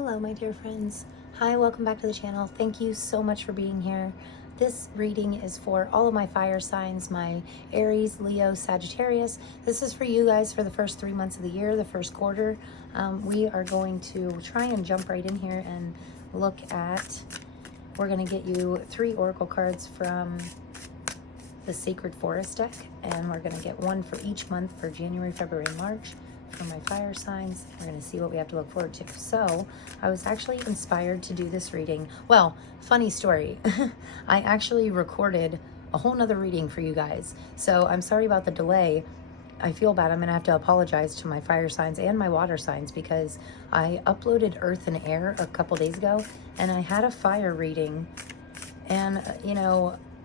Hello, my dear friends. Hi, welcome back to the channel. Thank you so much for being here. This reading is for all of my fire signs, my Aries, Leo, Sagittarius. This is for you guys for the first 3 months of the year, the first quarter. We are going to try and jump right in here and look at, we're going to get you 3 oracle cards from the Sacred Forest deck, and we're going to get one for each month for January, February, and March. For my fire signs, we're going to see what we have to look forward to. So I was actually inspired to do this reading. Well, funny story. I actually recorded a whole nother reading for you guys. So I'm sorry about the delay. I feel bad. I'm going to have to apologize to my fire signs and my water signs because I uploaded Earth and Air a couple days ago and I had a fire reading, and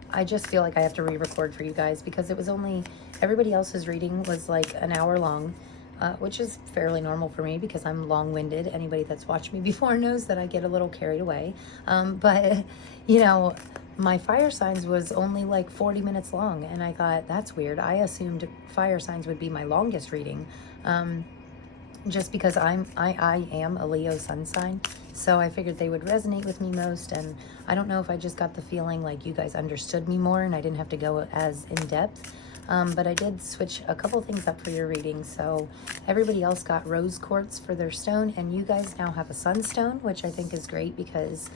I just feel like I have to re-record for you guys because it was only, everybody else's reading was like an hour long. Which is fairly normal for me because I'm long-winded. Anybody that's watched me before knows that I get a little carried away. But my fire signs was only like 40 minutes long, and I thought, that's weird. I assumed fire signs would be my longest reading, just because I am a Leo sun sign. So I figured they would resonate with me most, and I don't know if I just got the feeling like you guys understood me more and I didn't have to go as in-depth. But I did switch a couple things up for your reading. So everybody else got rose quartz for their stone, and you guys now have a sunstone, which I think is great because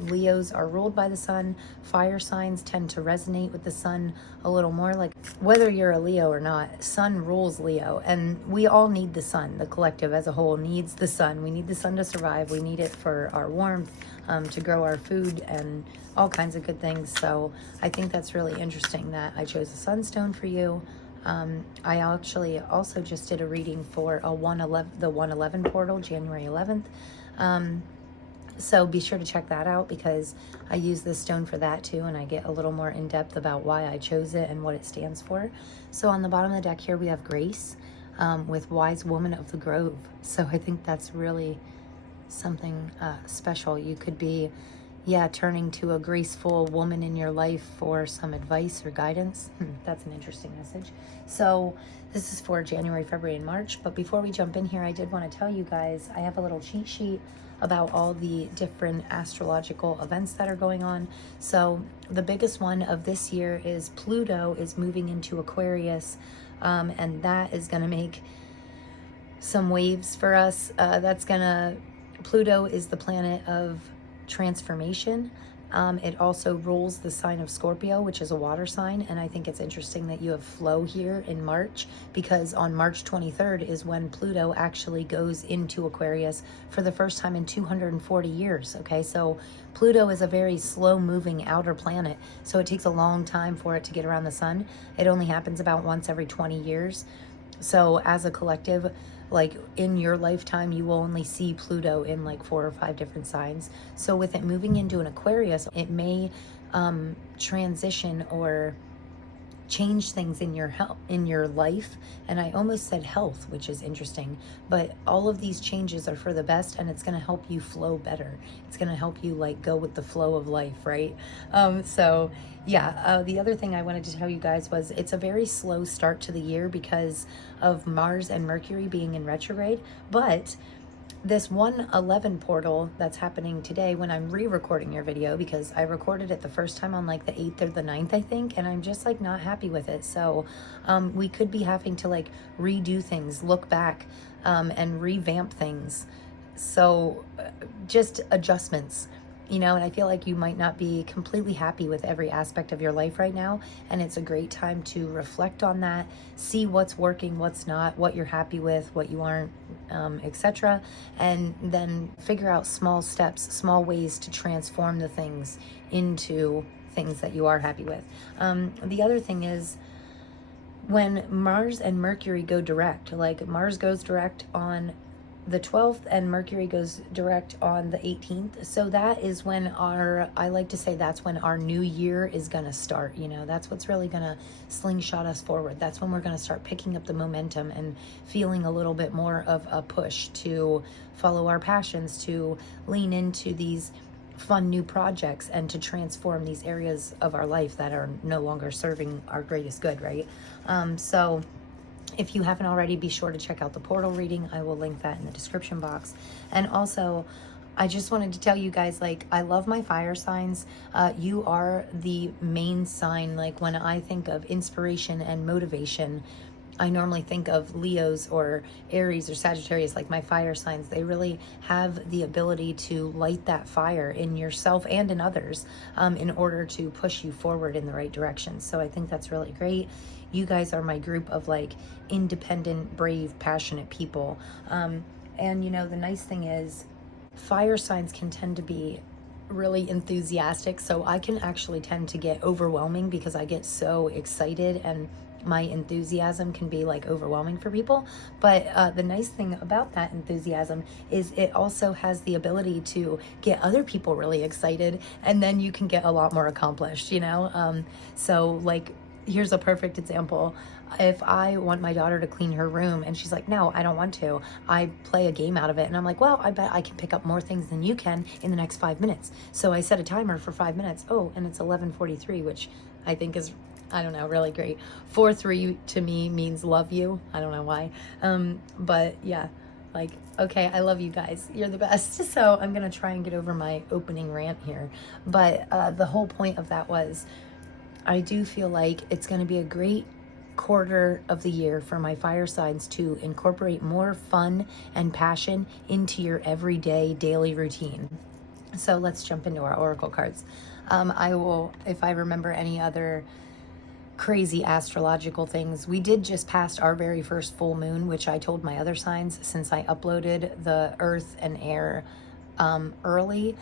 Leos are ruled by the sun. Fire signs tend to resonate with the sun a little more. Like, whether you're a Leo or not, sun rules Leo, and we all need the sun. The collective as a whole needs the sun. We need the sun to survive. We need it for our warmth, to grow our food and all kinds of good things. So I think that's really interesting that I chose a sunstone for you. I actually also just did a reading for the 111 portal, January 11th. So be sure to check that out because I use this stone for that too, and I get a little more in depth about why I chose it and what it stands for. So on the bottom of the deck here we have Grace, with Wise Woman of the Grove. So I think that's really something special. You could be, turning to a graceful woman in your life for some advice or guidance. That's an interesting message. So this is for January, February, and March. But before we jump in here, I did want to tell you guys, I have a little cheat sheet about all the different astrological events that are going on. So the biggest one of this year is Pluto is moving into Aquarius, and that is going to make some waves for us. Pluto is the planet of transformation. It also rules the sign of Scorpio, which is a water sign, and I think it's interesting that you have flow here in March because on March 23rd is when Pluto actually goes into Aquarius for the first time in 240 years. Okay, so Pluto is a very slow-moving outer planet, so it takes a long time for it to get around the sun. It only happens about once every 20 years. So as a collective, like in your lifetime, you will only see Pluto in like 4 or 5 different signs. So with it moving into an Aquarius, it may transition or change things in your life. And I almost said health, which is interesting, but all of these changes are for the best, and it's going to help you flow better. It's going to help you like go with the flow of life, right? The other thing I wanted to tell you guys was it's a very slow start to the year because of Mars and Mercury being in retrograde, but this 111 portal that's happening today when I'm re-recording your video, because I recorded it the first time on like the 8th or the 9th, I think, and I'm just like not happy with it. So we could be having to like redo things, look back, and revamp things. So just adjustments. And I feel like you might not be completely happy with every aspect of your life right now. And it's a great time to reflect on that, see what's working, what's not, what you're happy with, what you aren't, etc. And then figure out small steps, small ways to transform the things into things that you are happy with. The other thing is when Mars and Mercury go direct, like Mars goes direct on the 12th and Mercury goes direct on the 18th. So that is when I like to say that's when our new year is going to start. That's what's really going to slingshot us forward. That's when we're going to start picking up the momentum and feeling a little bit more of a push to follow our passions, to lean into these fun new projects and to transform these areas of our life that are no longer serving our greatest good, right? So If you haven't already, be sure to check out the portal reading. I will link that in the description box. And also, I just wanted to tell you guys, like, I love my fire signs. You are the main sign. Like, when I think of inspiration and motivation, I normally think of Leos or Aries or Sagittarius, like my fire signs. They really have the ability to light that fire in yourself and in others in order to push you forward in the right direction. So I think that's really great. You guys are my group of like independent, brave, passionate people. And you know, the nice thing is fire signs can tend to be really enthusiastic. So I can actually tend to get overwhelming because I get so excited, and my enthusiasm can be like overwhelming for people. But the nice thing about that enthusiasm is it also has the ability to get other people really excited, and then you can get a lot more accomplished, you know? So like, here's a perfect example. If I want my daughter to clean her room and she's like, no, I don't want to, I play a game out of it. And I'm like, well, I bet I can pick up more things than you can in the next 5 minutes. So I set a timer for 5 minutes. Oh, and it's 11:43, which I think is, I don't know, really great. 4-3 to me means love you. I don't know why. But yeah, like, okay, I love you guys. You're the best. So I'm going to try and get over my opening rant here. But the whole point of that was, I do feel like it's going to be a great quarter of the year for my fire signs to incorporate more fun and passion into your everyday daily routine. So let's jump into our oracle cards. I will, if I remember any other crazy astrological things, we did just pass our very first full moon, which I told my other signs since I uploaded the earth and air early.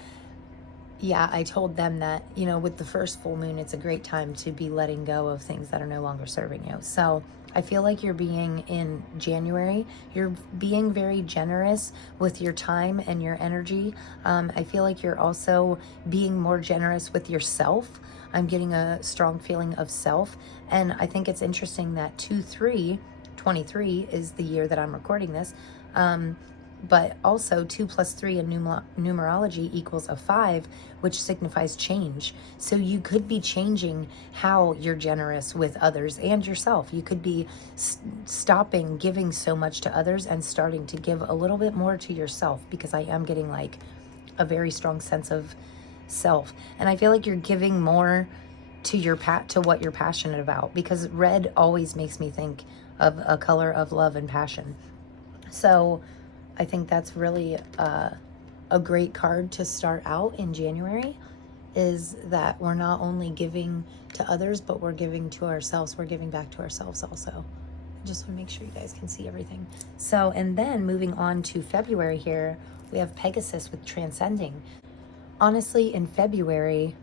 Yeah, I told them that, you know, with the first full moon, it's a great time to be letting go of things that are no longer serving you. So I feel like you're being, in January, you're being very generous with your time and your energy. I feel like you're also being more generous with yourself. I'm getting a strong feeling of self. And I think it's interesting that 23 is the year that I'm recording this. But also 2 + 3 in numerology equals a 5, which signifies change. So you could be changing how you're generous with others and yourself. You could be stopping giving so much to others and starting to give a little bit more to yourself, because I am getting like a very strong sense of self. And I feel like you're giving more to your to what you're passionate about, because red always makes me think of a color of love and passion. So I think that's really a great card to start out in January, is that we're not only giving to others, but we're giving to ourselves. We're giving back to ourselves also. I just want to make sure you guys can see everything. So, and then moving on to February here, we have Pegasus with Transcending. Honestly, in February,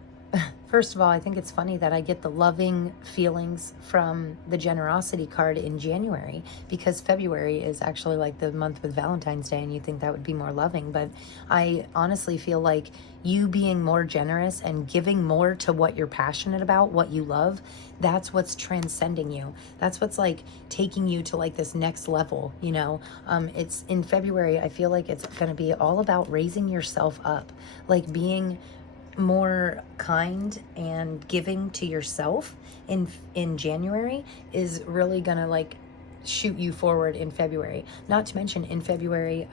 first of all, I think it's funny that I get the loving feelings from the generosity card in January, because February is actually like the month with Valentine's Day, and you think that would be more loving. But I honestly feel like you being more generous and giving more to what you're passionate about, what you love, that's what's transcending you. That's what's like taking you to like this next level, you know? It's in February, I feel like it's going to be all about raising yourself up, like being more kind and giving to yourself in January is really gonna like shoot you forward in February. Not to mention, in February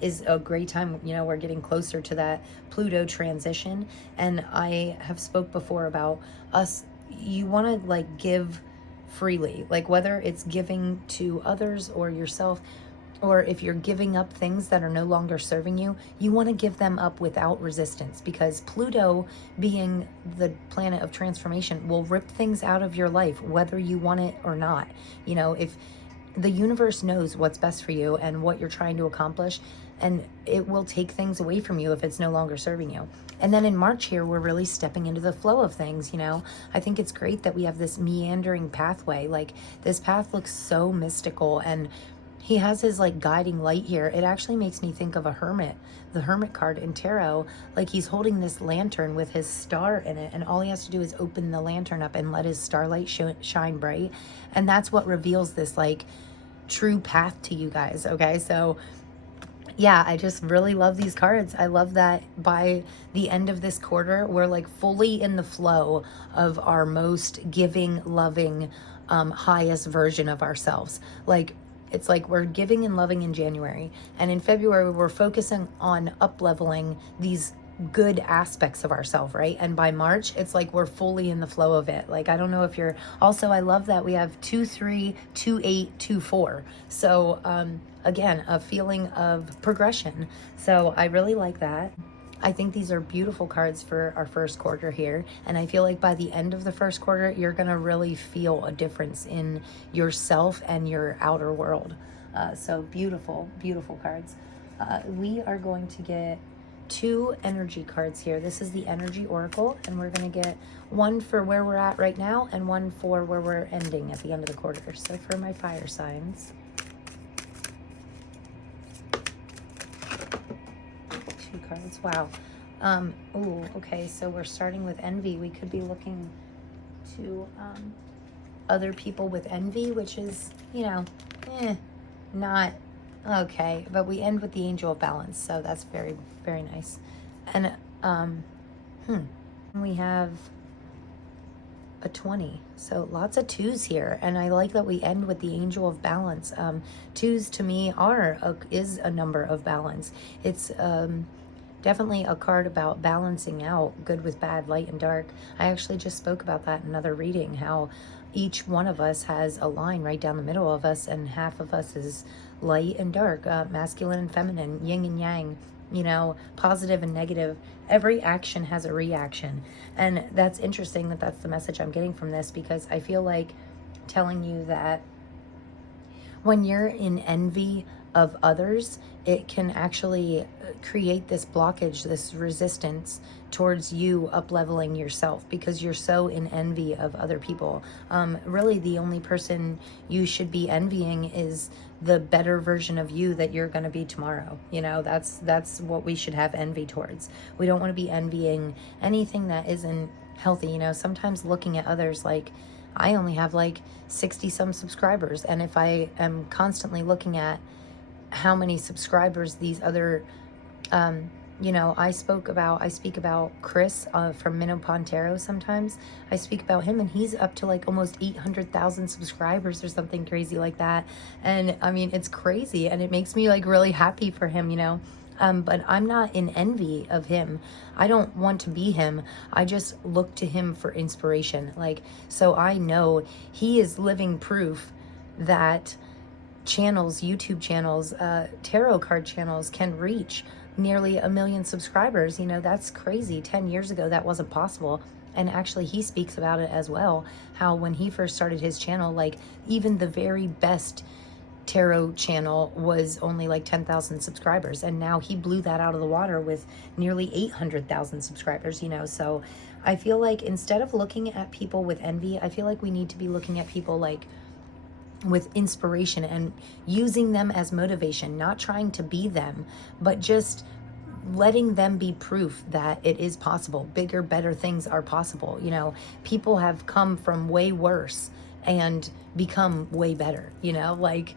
is a great time, you know, we're getting closer to that Pluto transition, and I have spoke before about us, you want to like give freely, like whether it's giving to others or yourself, or if you're giving up things that are no longer serving you, you want to give them up without resistance, because Pluto, being the planet of transformation, will rip things out of your life, whether you want it or not. You know, if the universe knows what's best for you and what you're trying to accomplish, and it will take things away from you if it's no longer serving you. And then in March here, we're really stepping into the flow of things, you know. I think it's great that we have this meandering pathway. Like, this path looks so mystical, and he has his like guiding light here. It actually makes me think of a hermit, the hermit card in tarot. Like, he's holding this lantern with his star in it, and all he has to do is open the lantern up and let his starlight shine bright. And that's what reveals this like true path to you guys. Okay, so yeah, I just really love these cards. I love that by the end of this quarter, we're like fully in the flow of our most giving, loving, highest version of ourselves. Like, it's like we're giving and loving in January, and in February we're focusing on up-leveling these good aspects of ourselves, right? And by March, it's like we're fully in the flow of it. Like, I don't know if you're also, I love that we have 2-3, 2-8, 2-4. So again, a feeling of progression. So I really like that. I think these are beautiful cards for our first quarter here. And I feel like by the end of the first quarter, you're going to really feel a difference in yourself and your outer world. So beautiful, beautiful cards. We are going to get 2 energy cards here. This is the Energy Oracle, and we're going to get one for where we're at right now and one for where we're ending at the end of the quarter. So for my fire signs, 2 cards. Wow. Oh, okay. So we're starting with envy. We could be looking to other people with envy, which is, you know, not okay. But we end with the Angel of Balance, so that's very, very nice. And we have a 20, so lots of 2s here, and I like that we end with the Angel of Balance. 2s to me is a number of balance. It's definitely a card about balancing out good with bad, light and dark. I actually just spoke about that in another reading, how each one of us has a line right down the middle of us, and half of us is light and dark, masculine and feminine, yin and yang, you know, positive and negative. Every action has a reaction. And that's interesting that that's the message I'm getting from this, because I feel like telling you that when you're in envy of others, it can actually create this blockage, this resistance towards you up-leveling yourself, because you're so in envy of other people. Really, the only person you should be envying is the better version of you that you're going to be tomorrow. You know, that's what we should have envy towards. We don't want to be envying anything that isn't healthy. You know, sometimes looking at others, like, I only have like 60 some subscribers, and if I am constantly looking at how many subscribers these other you know, I speak about Chris from Minnow Pontero. Sometimes I speak about him, and he's up to like almost 800,000 subscribers or something crazy like that. And I mean, it's crazy, and it makes me like really happy for him, you know. But I'm not in envy of him. I don't want to be him. I just look to him for inspiration. Like, so I know he is living proof that channels, YouTube channels, tarot card channels can reach nearly 1 million subscribers. You know, that's crazy. 10 years ago, that wasn't possible. And actually, he speaks about it as well, how when he first started his channel, like, even the very best tarot channel was only like 10,000 subscribers, and now he blew that out of the water with nearly 800,000 subscribers, you know. So I feel like instead of looking at people with envy, I feel like we need to be looking at people like with inspiration and using them as motivation, not trying to be them, but just letting them be proof that it is possible. Bigger, better things are possible. You know, people have come from way worse and become way better, you know, like,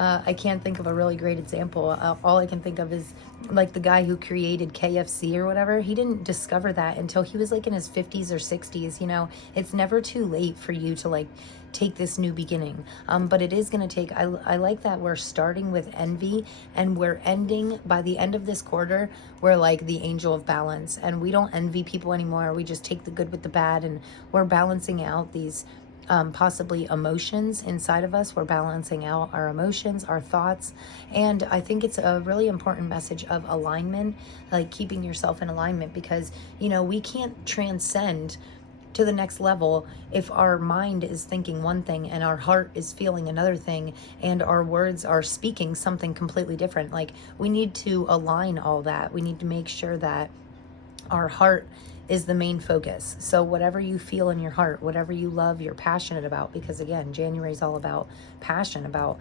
I can't think of a really great example. All I can think of is like the guy who created KFC or whatever. He didn't discover that until he was like in his 50s or 60s. You know, it's never too late for you to like take this new beginning. But it is going to take, I like that we're starting with envy, and we're ending by the end of this quarter. We're like the Angel of Balance, and we don't envy people anymore. We just take the good with the bad, and we're balancing out these possibly emotions inside of us. We're balancing out our emotions, our thoughts. And I think it's a really important message of alignment, like keeping yourself in alignment, because, you know, we can't transcend to the next level if our mind is thinking one thing and our heart is feeling another thing, and our words are speaking something completely different. Like, we need to align all that. We need to make sure that our heart is the main focus. So whatever you feel in your heart, whatever you love, you're passionate about, because again, January is all about passion, about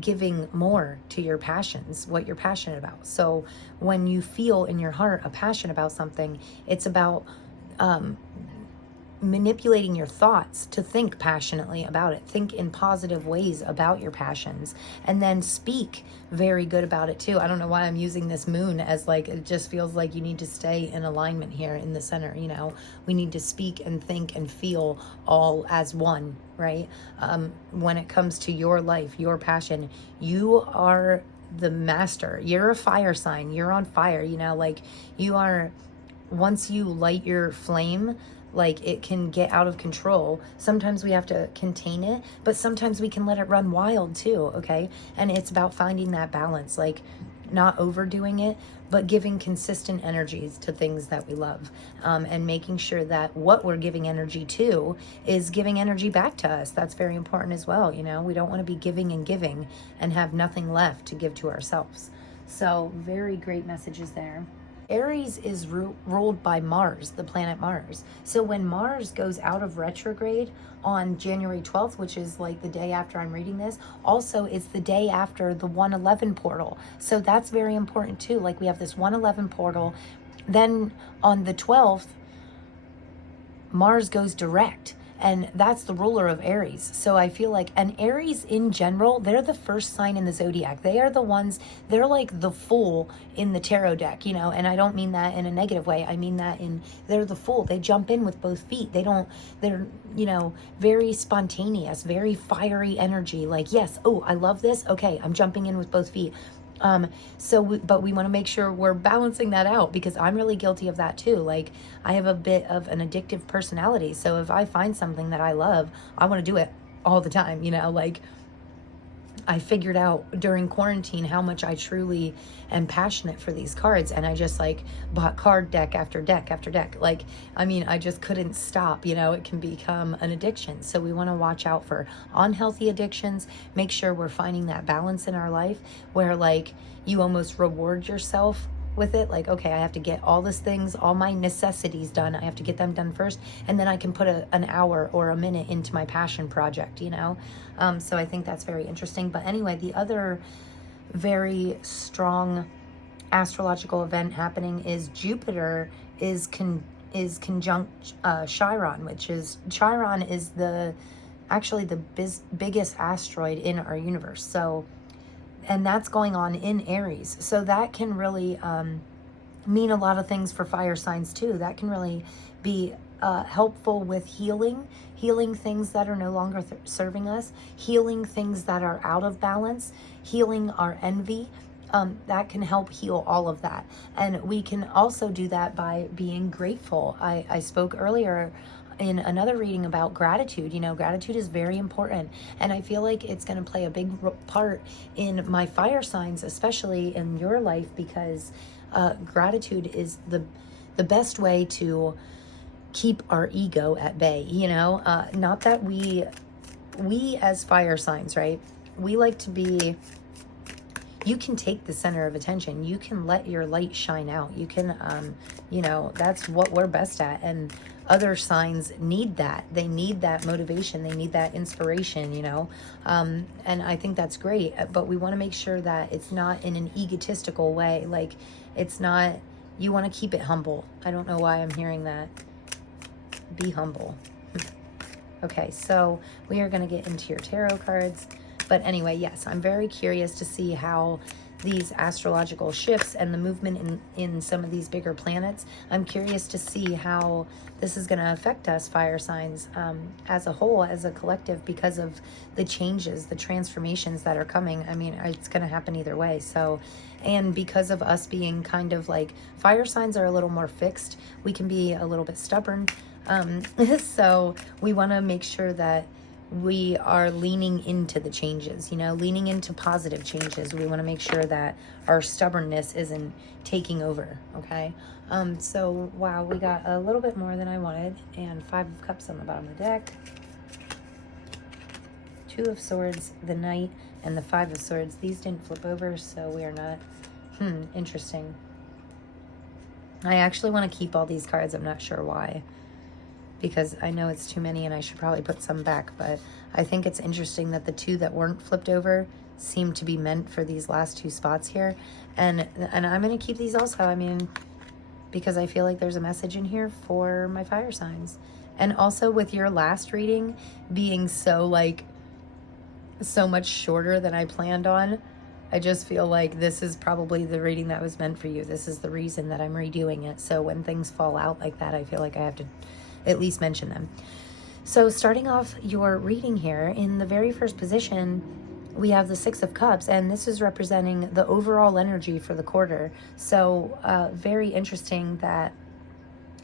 giving more to your passions, what you're passionate about. So when you feel in your heart a passion about something, it's about manipulating your thoughts to think passionately about it. Think in positive ways about your passions, and then speak very good about it too. I don't know why I'm using this moon as like, it just feels like you need to stay in alignment here in the center. You know, we need to speak and think and feel all as one, right? When it comes to your life, your passion, you are the master. You're a fire sign. You're on fire, you know, like you are, once you light your flame, like it can get out of control. Sometimes we have to contain it, but sometimes we can let it run wild too, okay? And it's about finding that balance, like not overdoing it, but giving consistent energies to things that we love, and making sure that what we're giving energy to is giving energy back to us. That's very important as well. You know, we don't want to be giving and have nothing left to give to ourselves. So very great messages there. Aries is ruled by Mars, the planet Mars. So when Mars goes out of retrograde on January 12th, which is like the day after I'm reading this, also it's the day after the 111 portal. So that's very important too. Like we have this 111 portal. Then on the 12th, Mars goes direct. And that's the ruler of Aries. So I feel like, and Aries in general, they're the first sign in the zodiac. They are the ones, they're like the fool in the tarot deck, you know, and I don't mean that in a negative way. I mean that in, they're the fool. They jump in with both feet. They're, you know, very spontaneous, very fiery energy. Like, yes, oh, I love this. Okay, I'm jumping in with both feet. But we want to make sure we're balancing that out, because I'm really guilty of that too. Like I have a bit of an addictive personality. So if I find something that I love, I want to do it all the time, you know, like I figured out during quarantine how much I truly am passionate for these cards. And I just like bought card deck after deck after deck. Like, I mean, I just couldn't stop, you know, it can become an addiction. So we want to watch out for unhealthy addictions, make sure we're finding that balance in our life where like you almost reward yourself with it. Like, okay, I have to get all these things, all my necessities done. I have to get them done first. And then I can put an hour or a minute into my passion project, you know? So I think that's very interesting. But anyway, the other very strong astrological event happening is Jupiter is conjunct Chiron, which is, Chiron is actually the biggest asteroid in our universe. So, and that's going on in Aries. So that can really mean a lot of things for fire signs too. That can really be helpful with healing things that are no longer serving us, healing things that are out of balance, healing our envy. That can help heal all of that. And we can also do that by being grateful. I spoke earlier in another reading about gratitude. You know, gratitude is very important, and I feel like it's going to play a big part in my fire signs, especially in your life, because gratitude is the best way to keep our ego at bay, you know. Not that we as fire signs, right, we like to be, you can take the center of attention, you can let your light shine out, you can you know, that's what we're best at. And other signs need that. They need that motivation. They need that inspiration, you know. And I think that's great. But we want to make sure that it's not in an egotistical way. Like, it's not, you want to keep it humble. I don't know why I'm hearing that. Be humble. Okay, so we are going to get into your tarot cards. But anyway, yes, I'm very curious to see how these astrological shifts and the movement in some of these bigger planets, I'm curious to see how this is going to affect us fire signs as a whole, as a collective, because of the changes, the transformations that are coming. I mean, it's going to happen either way. So, and because of us being kind of like, fire signs are a little more fixed, we can be a little bit stubborn. So we want to make sure that we are leaning into the changes, you know, leaning into positive changes. We want to make sure that our stubbornness isn't taking over, okay? So, wow, we got a little bit more than I wanted, and 5 of Cups on the bottom of the deck. 2 of Swords, the Knight, and the 5 of Swords. These didn't flip over, so we are not, interesting. I actually want to keep all these cards. I'm not sure why, because I know it's too many and I should probably put some back, but I think it's interesting that the 2 that weren't flipped over seem to be meant for these last 2 spots here. And I'm going to keep these also, I mean, because I feel like there's a message in here for my fire signs. And also with your last reading being so much shorter than I planned on, I just feel like this is probably the reading that was meant for you. This is the reason that I'm redoing it. So when things fall out like that, I feel like I have to at least mention them. So starting off your reading here, in the very first position, we have the Six of Cups, and this is representing the overall energy for the quarter. So very interesting that,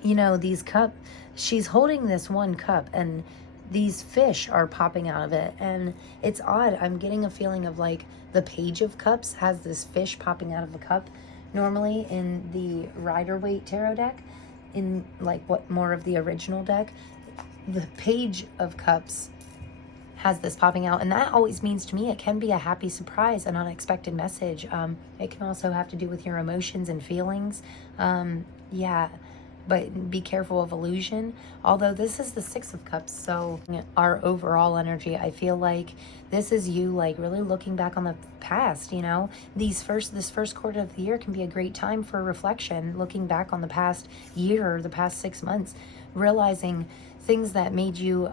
you know, these cup, she's holding this one cup and these fish are popping out of it. And it's odd. I'm getting a feeling of like the Page of Cups has this fish popping out of a cup. Normally in the Rider-Waite tarot deck, in like what more of the original deck, the Page of Cups has this popping out, and that always means to me it can be a happy surprise, an unexpected message. It can also have to do with your emotions and feelings. Yeah, but be careful of illusion. Although this is the Six of Cups, so our overall energy, I feel like this is you like really looking back on the past, you know. This first quarter of the year can be a great time for reflection, looking back on the past year or the past 6 months, realizing things that made you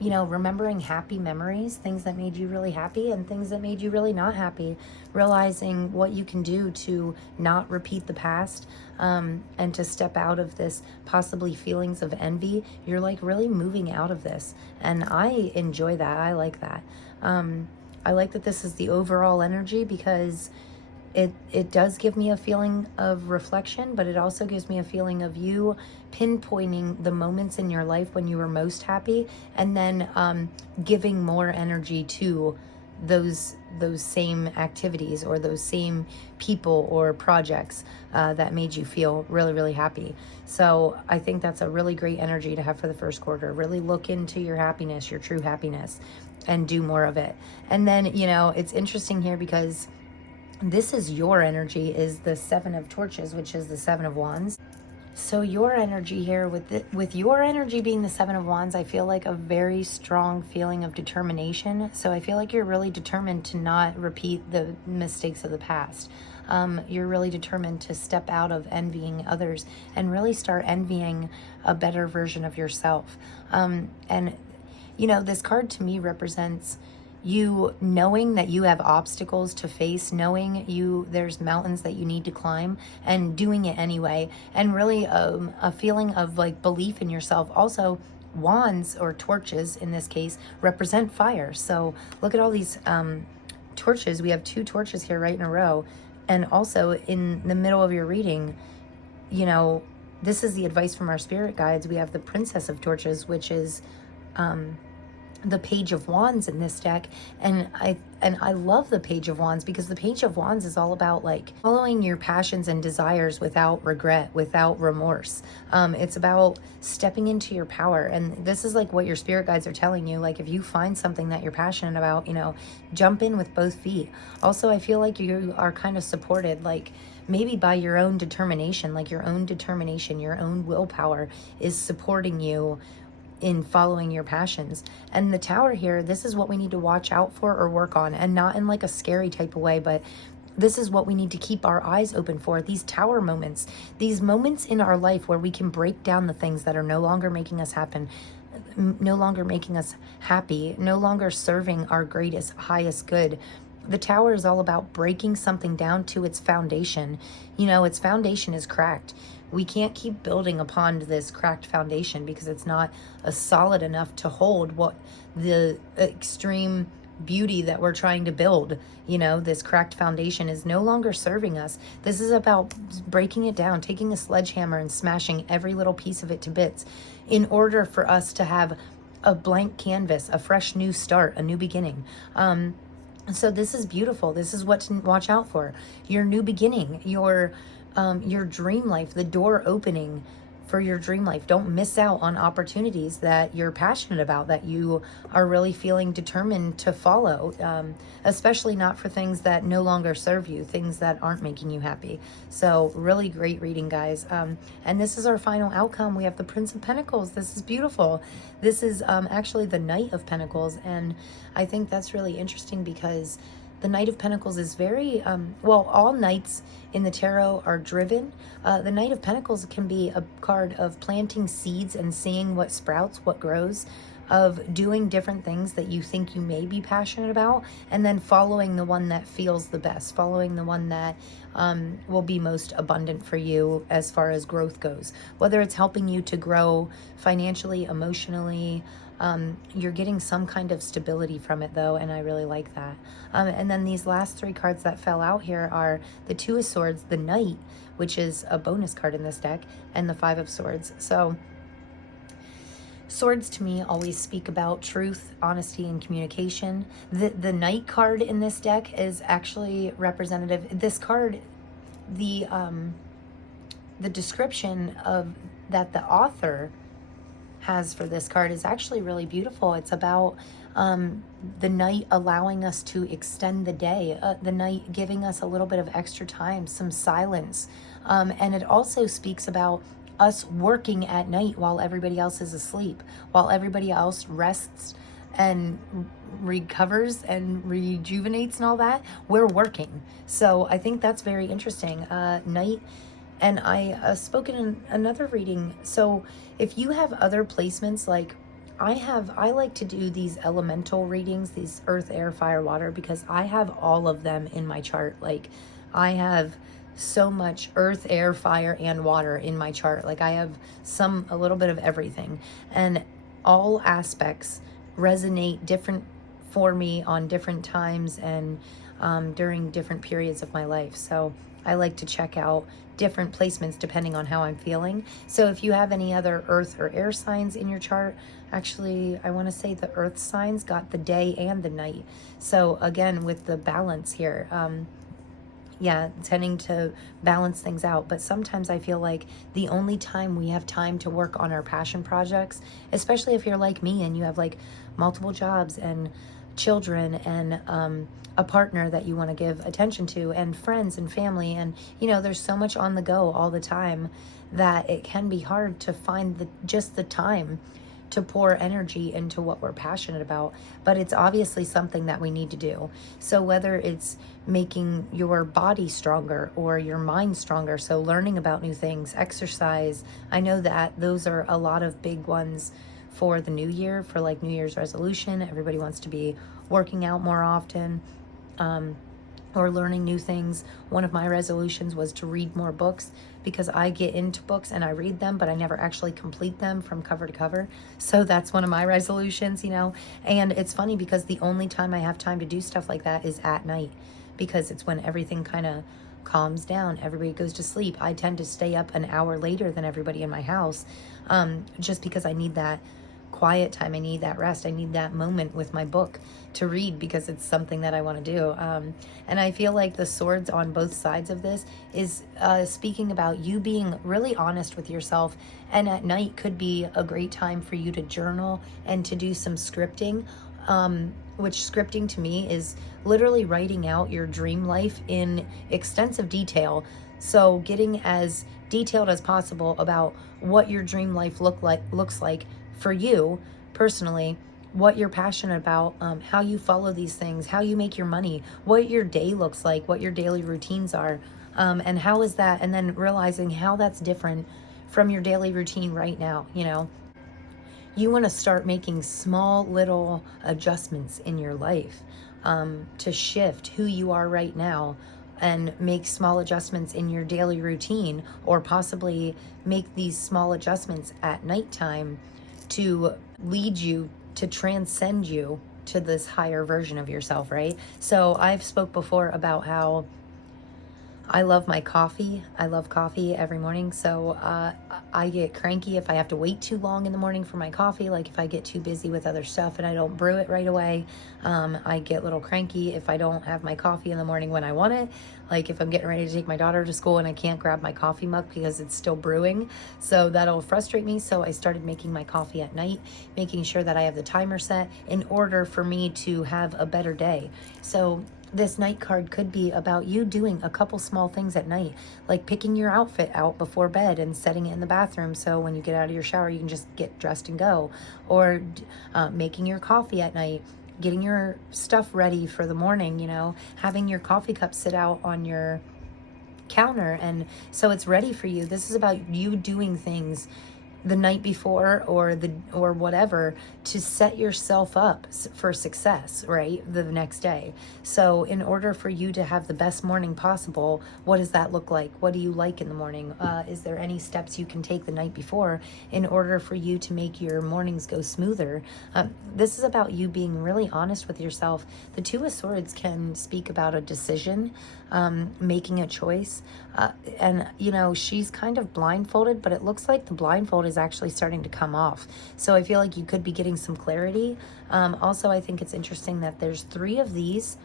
you know, remembering happy memories, things that made you really happy and things that made you really not happy, realizing what you can do to not repeat the past, and to step out of this possibly feelings of envy. You're like really moving out of this, and I enjoy that. I like that. I like that this is the overall energy, because it does give me a feeling of reflection, but it also gives me a feeling of you pinpointing the moments in your life when you were most happy, and then giving more energy to those same activities or those same people or projects that made you feel really, really happy. So I think that's a really great energy to have for the first quarter. Really look into your happiness, your true happiness, and do more of it. And then, you know, it's interesting here because this is your energy, is the Seven of Torches, which is the Seven of Wands. So your energy here, with your energy being the Seven of Wands, I feel like a very strong feeling of determination. So I feel like you're really determined to not repeat the mistakes of the past. You're really determined to step out of envying others and really start envying a better version of yourself. And, you know, this card to me represents you knowing that you have obstacles to face, knowing there's mountains that you need to climb, and doing it anyway, and really a feeling of like belief in yourself. Also, wands, or torches in this case, represent fire. So look at all these torches. We have 2 torches here right in a row. And also in the middle of your reading, you know, this is the advice from our spirit guides. We have the Princess of Torches, which is the Page of Wands in this deck. And I love the Page of Wands, because the Page of Wands is all about like following your passions and desires without regret, without remorse. It's about stepping into your power. And this is like what your spirit guides are telling you. Like if you find something that you're passionate about, you know, jump in with both feet. Also, I feel like you are kind of supported, like maybe by your own determination, like your own determination, your own willpower is supporting you in following your passions. And the Tower here, this is what we need to watch out for or work on, and not in like a scary type of way, but this is what we need to keep our eyes open for. These Tower moments, these moments in our life where we can break down the things that are no longer making us happen, no longer making us happy, no longer serving our greatest, highest good. The Tower is all about breaking something down to its foundation. You know, its foundation is cracked. We can't keep building upon this cracked foundation because it's not solid enough to hold what the extreme beauty that we're trying to build. You know, this cracked foundation is no longer serving us. This is about breaking it down, taking a sledgehammer and smashing every little piece of it to bits in order for us to have a blank canvas, a fresh new start, a new beginning. So this is beautiful. This is what to watch out for. Your new beginning, your dream life, the door opening for your dream life. Don't miss out on opportunities that you're passionate about, that you are really feeling determined to follow, especially not for things that no longer serve you, things that aren't making you happy. So really great reading, guys. And this is our final outcome. We have the Prince of Pentacles. This is beautiful. This is actually the Knight of Pentacles. And I think that's really interesting because the Knight of Pentacles is very, well, all knights in the tarot are driven. The Knight of Pentacles can be a card of planting seeds and seeing what sprouts, what grows. of doing different things that you think you may be passionate about, and then following the one that feels the best, following the one that will be most abundant for you as far as growth goes. Whether it's helping you to grow financially, emotionally, you're getting some kind of stability from it though, and I really like that. And then these last 3 cards that fell out here are the 2 of Swords, the Knight, which is a bonus card in this deck, and the 5 of Swords. So swords to me always speak about truth, honesty, and communication. The Knight card in this deck is actually representative. This card, the description of that the author has for this card is actually really beautiful. It's about the night allowing us to extend the day, the night giving us a little bit of extra time, some silence. And it also speaks about us working at night while everybody else is asleep, while everybody else rests and recovers and rejuvenates and all that. We're working. So I think that's very interesting. Night. And I spoke in another reading. So if you have other placements, like I like to do these elemental readings, these earth, air, fire, water, because I have all of them in my chart. Like I have so much earth, air, fire, and water in my chart. Like I have a little bit of everything, and all aspects resonate different for me on different times and during different periods of my life. So I like to check out different placements depending on how I'm feeling. So if you have any other earth or air signs in your chart, actually I want to say the earth signs got the day and the night. So again, with the balance here, yeah, tending to balance things out. But sometimes I feel like the only time we have time to work on our passion projects, especially if you're like me and you have like multiple jobs and children and a partner that you want to give attention to, and friends and family, and there's so much on the go all the time that it can be hard to find just the time to pour energy into what we're passionate about. But it's obviously something that we need to do. So whether it's making your body stronger or your mind stronger, so learning about new things, exercise, I know that those are a lot of big ones for the new year, for like New Year's resolution. Everybody wants to be working out more often, or learning new things. One of my resolutions was to read more books, because I get into books and I read them, but I never actually complete them from cover to cover. So that's one of my resolutions, and it's funny because the only time I have time to do stuff like that is at night, because it's when everything kind of calms down, everybody goes to sleep. I tend to stay up an hour later than everybody in my house, just because I need that quiet time. I need that rest. I need that moment with my book to read, because it's something that I want to do. And I feel like the swords on both sides of this is speaking about you being really honest with yourself. And at night could be a great time for you to journal and to do some scripting, which scripting to me is literally writing out your dream life in extensive detail. So getting as detailed as possible about what your dream life looks like for you personally, what you're passionate about, how you follow these things, how you make your money, what your day looks like, what your daily routines are, and how is that, and then realizing how that's different from your daily routine right now. You want to start making small little adjustments in your life to shift who you are right now, and make small adjustments in your daily routine, or possibly make these small adjustments at nighttime to lead you, to transcend you to this higher version of yourself, right? So I've spoke before about how I love my coffee. I love coffee every morning. So I get cranky if I have to wait too long in the morning for my coffee. Like if I get too busy with other stuff and I don't brew it right away, I get a little cranky if I don't have my coffee in the morning when I want it. Like if I'm getting ready to take my daughter to school and I can't grab my coffee mug because it's still brewing. So that'll frustrate me. So I started making my coffee at night, making sure that I have the timer set in order for me to have a better day. So this night card could be about you doing a couple small things at night, like picking your outfit out before bed and setting it in the bathroom, so when you get out of your shower you can just get dressed and go, or making your coffee at night, getting your stuff ready for the morning, having your coffee cup sit out on your counter and so it's ready for you. This is about you doing things the night before or whatever to set yourself up for success, right, the next day. So in order for you to have the best morning possible, what does that look like? What do you like in the morning? Is there any steps you can take the night before in order for you to make your mornings go smoother? This is about you being really honest with yourself. The Two of Swords can speak about a decision, making a choice, and you know, she's kind of blindfolded, but it looks like the blindfold is actually starting to come off. So I feel like you could be getting some clarity. Also, I think it's interesting that there's 3 of these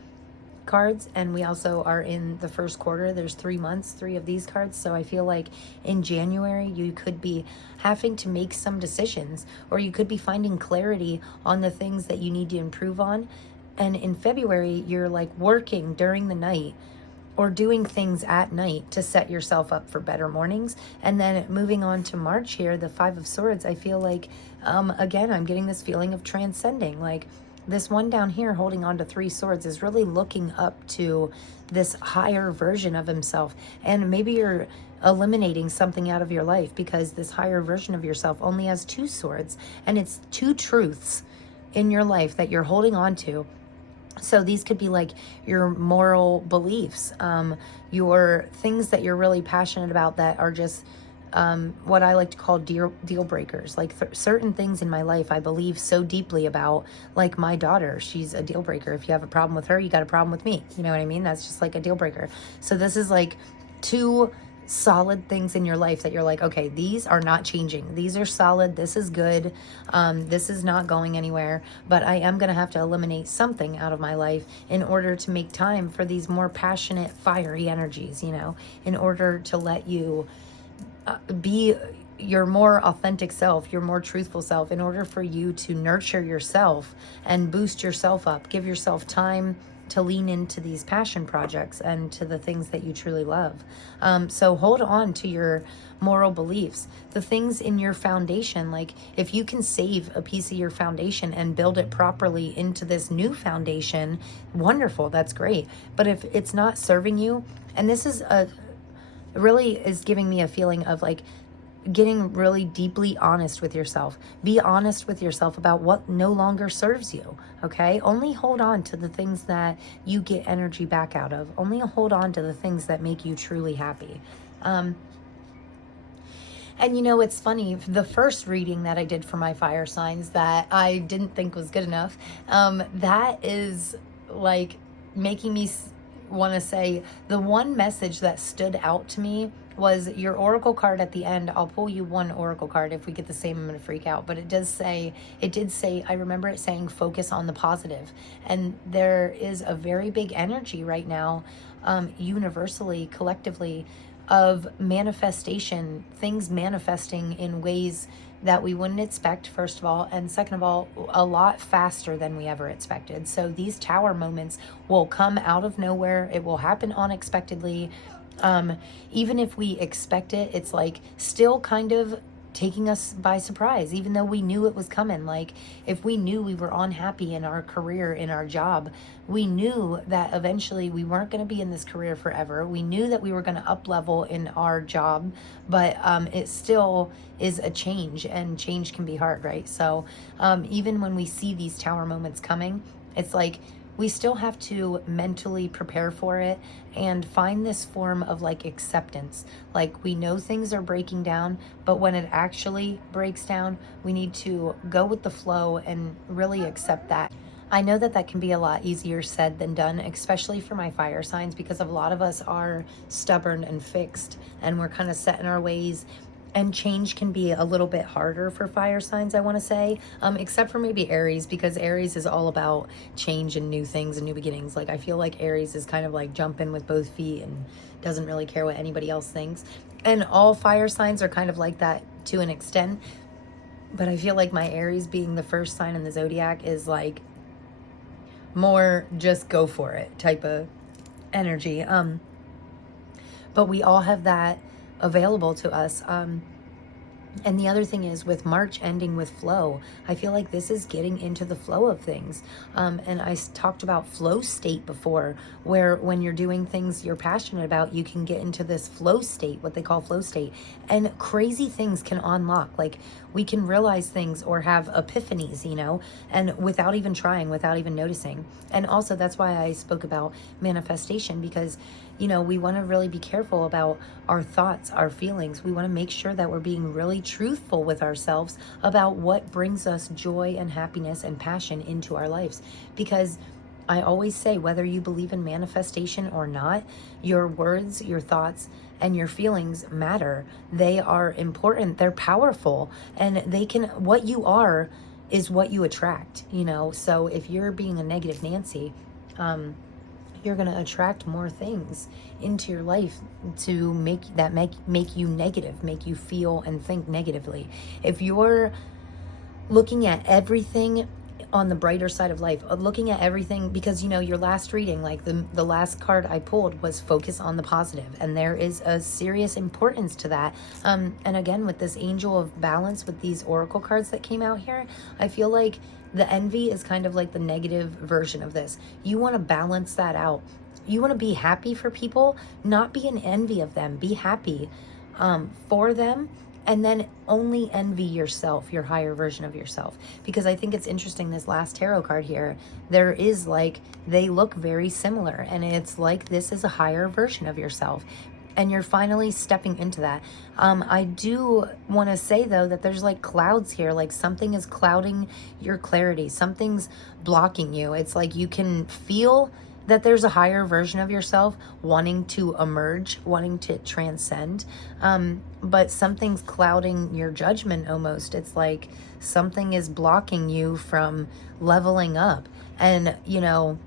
cards, and we also are in the first quarter. There's 3 months, 3 of these cards. So I feel like in January you could be having to make some decisions, or you could be finding clarity on the things that you need to improve on. And in February you're like working during the night or doing things at night to set yourself up for better mornings. And then moving on to March here, the 5 of Swords, I feel like, again, I'm getting this feeling of transcending. Like this one down here holding on to 3 swords is really looking up to this higher version of himself. And maybe you're eliminating something out of your life because this higher version of yourself only has 2 swords. And it's 2 truths in your life that you're holding on to. So these could be like your moral beliefs, your things that you're really passionate about that are just what I like to call deal breakers. Like certain things in my life I believe so deeply about, like my daughter. She's a deal breaker. If you have a problem with her, you got a problem with me. You know what I mean? That's just like a deal breaker. So this is like 2 solid things in your life that you're like, okay, these are not changing. These are solid. This is good. This is not going anywhere, but I am going to have to eliminate something out of my life in order to make time for these more passionate, fiery energies, you know, in order to let you be your more authentic self, your more truthful self, in order for you to nurture yourself and boost yourself up, give yourself time to lean into these passion projects and to the things that you truly love. So hold on to your moral beliefs, the things in your foundation. Like if you can save a piece of your foundation and build it properly into this new foundation, wonderful, that's great. But if it's not serving you, and this is really is giving me a feeling of like getting really deeply honest with yourself. Be honest with yourself about what no longer serves you, okay? Only hold on to the things that you get energy back out of. Only hold on to the things that make you truly happy. And you know, it's funny, the first reading that I did for my fire signs that I didn't think was good enough, that is like making me want to say the one message that stood out to me was your oracle card at the end. I'll pull you one oracle card. If we get the same, I'm going to freak out. But it did say, I remember it saying, focus on the positive. And there is a very big energy right now, universally, collectively, of manifestation, things manifesting in ways that we wouldn't expect, first of all, and second of all, a lot faster than we ever expected. So these tower moments will come out of nowhere. It will happen unexpectedly. Even if we expect it, it's like still kind of taking us by surprise, even though we knew it was coming. Like if we knew we were unhappy in our career, in our job, we knew that eventually we weren't going to be in this career forever. We knew that we were going to up level in our job, but it still is a change, and change can be hard, right? So even when we see these tower moments coming, it's like we still have to mentally prepare for it and find this form of like acceptance. Like we know things are breaking down, but when it actually breaks down, we need to go with the flow and really accept that. I know that that can be a lot easier said than done, especially for my fire signs, because a lot of us are stubborn and fixed and we're kind of set in our ways. And change can be a little bit harder for fire signs, I want to say, except for maybe Aries, because Aries is all about change and new things and new beginnings. Like I feel like Aries is kind of like jumping with both feet and doesn't really care what anybody else thinks. And all fire signs are kind of like that to an extent. But I feel like my Aries being the first sign in the zodiac is like more just go for it type of energy. But we all have that available to us. And the other thing is, with March ending with flow, I feel like this is getting into the flow of things. And I talked about flow state before, where when you're doing things you're passionate about, you can get into this flow state, what they call flow state. And crazy things can unlock. Like, we can realize things or have epiphanies, you know, and without even trying, without even noticing. And also, that's why I spoke about manifestation, because you know, we want to really be careful about our thoughts, our feelings. We want to make sure that we're being really truthful with ourselves about what brings us joy and happiness and passion into our lives. Because I always say, whether you believe in manifestation or not, your words, your thoughts, and your feelings matter. They are important. They're powerful. And they can, what you are is what you attract, you know? So if you're being a negative Nancy, you're going to attract more things into your life to make you negative, make you feel and think negatively. If you're looking at everything on the brighter side of life, looking at everything, because you know, your last reading, like the last card I pulled was focus on the positive, and there is a serious importance to that. And again, with this angel of balance, with these oracle cards that came out here, I feel like the envy is kind of like the negative version of this. You want to balance that out. You want to be happy for people, not be in envy of them. Be happy for them, and then only envy yourself, your higher version of yourself. Because I think it's interesting, this last tarot card here, there is like, they look very similar, and it's like this is a higher version of yourself. And you're finally stepping into that. I do want to say, though, that there's like clouds here. Like, something is clouding your clarity. Something's blocking you. It's like you can feel that there's a higher version of yourself wanting to emerge, wanting to transcend. But something's clouding your judgment almost. It's like something is blocking you from leveling up. And, you know,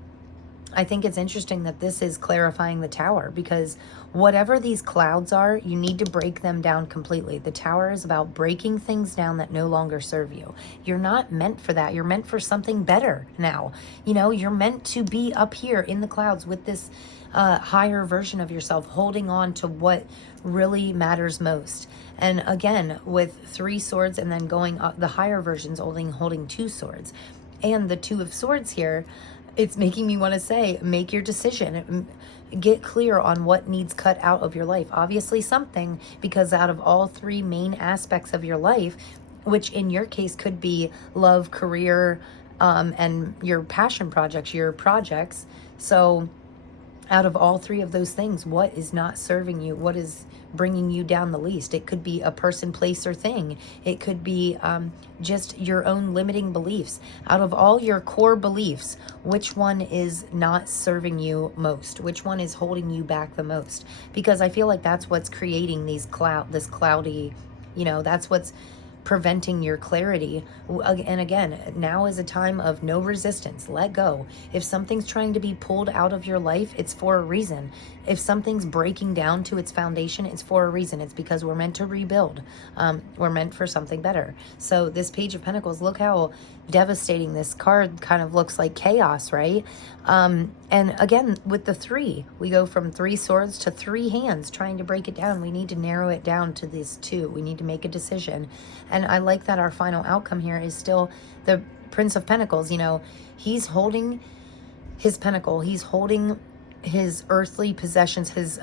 I think it's interesting that this is clarifying the tower, because whatever these clouds are, you need to break them down completely. The tower is about breaking things down that no longer serve you. You're not meant for that. You're meant for something better now. You know, you're meant to be up here in the clouds with this higher version of yourself, holding on to what really matters most. And again, with 3 swords, and then going up, the higher versions holding 2 swords. And the 2 of swords here, it's making me want to say, make your decision. Get clear on what needs cut out of your life. Obviously something, because out of all 3 main aspects of your life, which in your case could be love, career, and your passion projects, your projects. So out of all 3 of those things, what is not serving you? What is bringing you down the least? It could be a person, place, or thing. It could be just your own limiting beliefs. Out of all your core beliefs, which one is not serving you most? Which one is holding you back the most? Because I feel like that's what's creating this cloudy, you know, that's what's preventing your clarity. And again, now is a time of no resistance. Let go. If something's trying to be pulled out of your life, it's for a reason. If something's breaking down to its foundation, it's for a reason. It's because we're meant to rebuild. We're meant for something better. So this Page of Pentacles, look how devastating this card kind of looks, like chaos, right? And again, with the 3, we go from 3 swords to 3 hands, trying to break it down. We need to narrow it down to these 2. We need to make a decision. And I like that our final outcome here is still the Prince of Pentacles. You know, he's holding his pentacle. He's holding his earthly possessions, his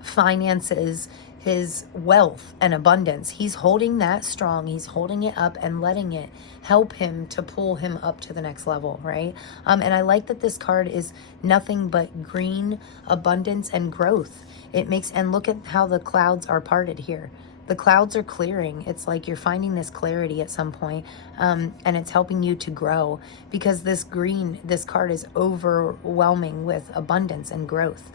finances, his wealth and abundance. He's holding that strong. He's holding it up and letting it help him to pull him up to the next level, right? And I like that this card is nothing but green, abundance, and growth. It makes, and look at how the clouds are parted here. The clouds are clearing. It's like you're finding this clarity at some point, and it's helping you to grow, because this card is overwhelming with abundance and growth.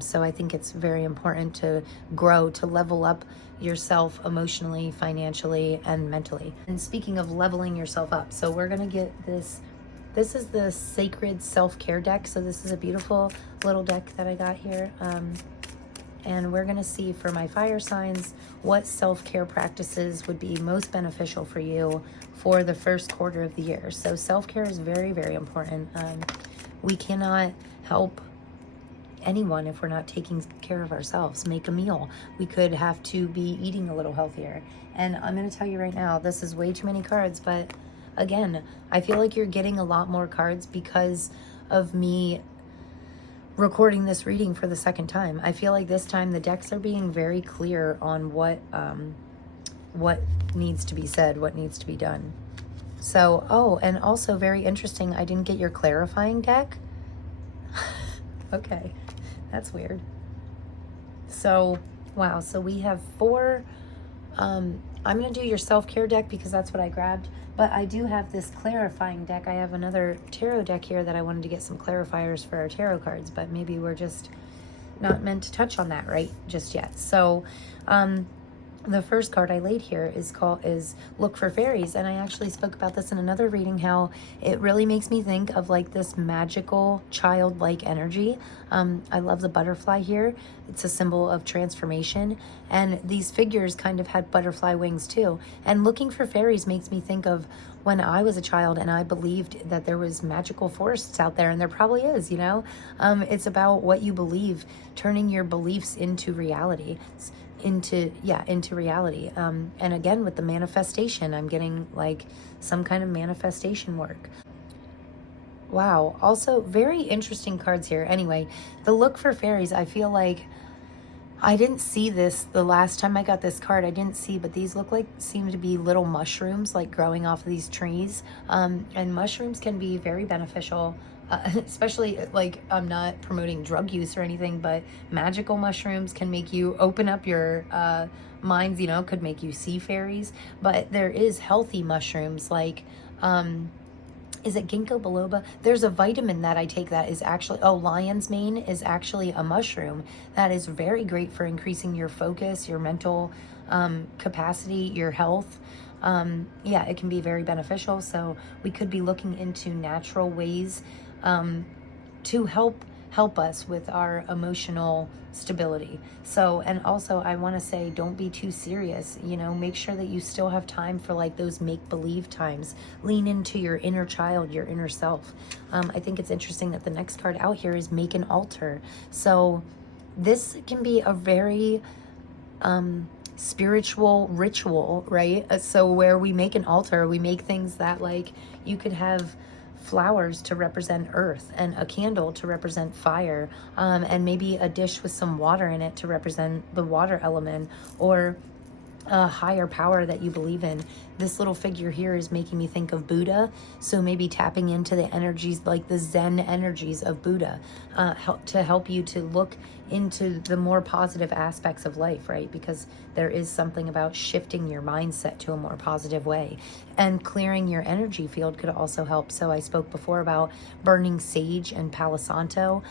So I think it's very important to grow, to level up yourself emotionally, financially, and mentally. And speaking of leveling yourself up, so we're going to get this. This is the Sacred Self-Care deck. So this is a beautiful little deck that I got here. And we're going to see for my fire signs what self-care practices would be most beneficial for you for the first quarter of the year. So self-care is very, very important. We cannot help anyone if we're not taking care of ourselves. Make a meal. We could have to be eating a little healthier. And I'm going to tell you right now, this is way too many cards, but again, I feel like you're getting a lot more cards because of me recording this reading for the second time. I feel like this time the decks are being very clear on what needs to be said, what needs to be done. So, oh, and also very interesting, I didn't get your clarifying deck. Okay, that's weird. So, wow, so we have 4. I'm going to do your self-care deck because that's what I grabbed. But I do have this clarifying deck. I have another tarot deck here that I wanted to get some clarifiers for our tarot cards. But maybe we're just not meant to touch on that right just yet. So the first card I laid here is Look for Fairies. And I actually spoke about this in another reading, how it really makes me think of like this magical childlike energy. I love the butterfly here. It's a symbol of transformation. And these figures kind of had butterfly wings too. And looking for fairies makes me think of when I was a child and I believed that there was magical forests out there, and there probably is, you know. It's about what you believe, turning your beliefs into reality. Into reality. And again, with the manifestation, I'm getting like some kind of manifestation work. Wow. Also very interesting cards here. Anyway, the Look for Fairies, I feel like I didn't see this the last time I got this card. I didn't see, but these seem to be little mushrooms like growing off of these trees. And mushrooms can be very beneficial. Especially, like, I'm not promoting drug use or anything, but magical mushrooms can make you open up your minds, you know, could make you see fairies. But there is healthy mushrooms like, is it ginkgo biloba? There's a vitamin that I take that is actually, lion's mane is actually a mushroom that is very great for increasing your focus, your mental capacity, your health. Yeah, it can be very beneficial. So we could be looking into natural ways to help us with our emotional stability. So, and also I want to say, don't be too serious, you know, make sure that you still have time for like those make-believe times. Lean into your inner child, your inner self. I think it's interesting that the next card out here is Make an Altar. So this can be a very spiritual ritual, right? So where we make an altar, we make things that, like, you could have flowers to represent earth and a candle to represent fire, and maybe a dish with some water in it to represent the water element, or a higher power that you believe in. This little figure here is making me think of Buddha, so maybe tapping into the energies, like the Zen energies of Buddha, to help you to look into the more positive aspects of life, right? Because there is something about shifting your mindset to a more positive way, and clearing your energy field could also help. So I spoke before about burning sage and Palo Santo.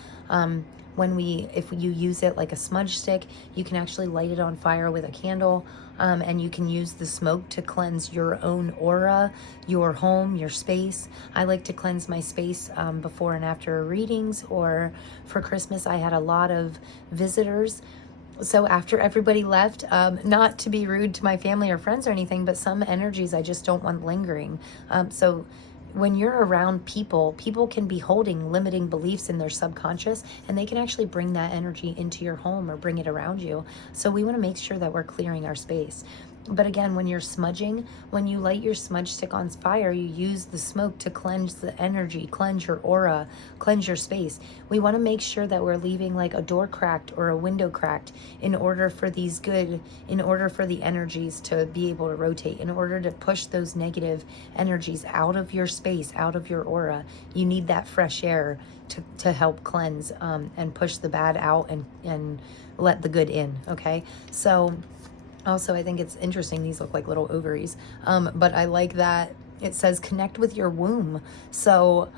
If you use it like a smudge stick, you can actually light it on fire with a candle, and you can use the smoke to cleanse your own aura, your home, your space. I like to cleanse my space before and after readings, or for Christmas I had a lot of visitors. So after everybody left, not to be rude to my family or friends or anything, but some energies I just don't want lingering. So when you're around people can be holding limiting beliefs in their subconscious, and they can actually bring that energy into your home or bring it around you. So we want to make sure that we're clearing our space. But again, when you're smudging, when you light your smudge stick on fire, you use the smoke to cleanse the energy, cleanse your aura, cleanse your space. We want to make sure that we're leaving like a door cracked or a window cracked in order for the energies to be able to rotate, in order to push those negative energies out of your space, out of your aura. You need that fresh air to help cleanse and push the bad out and let the good in, okay? So also, I think it's interesting, these look like little ovaries, but I like that it says connect with your womb. So,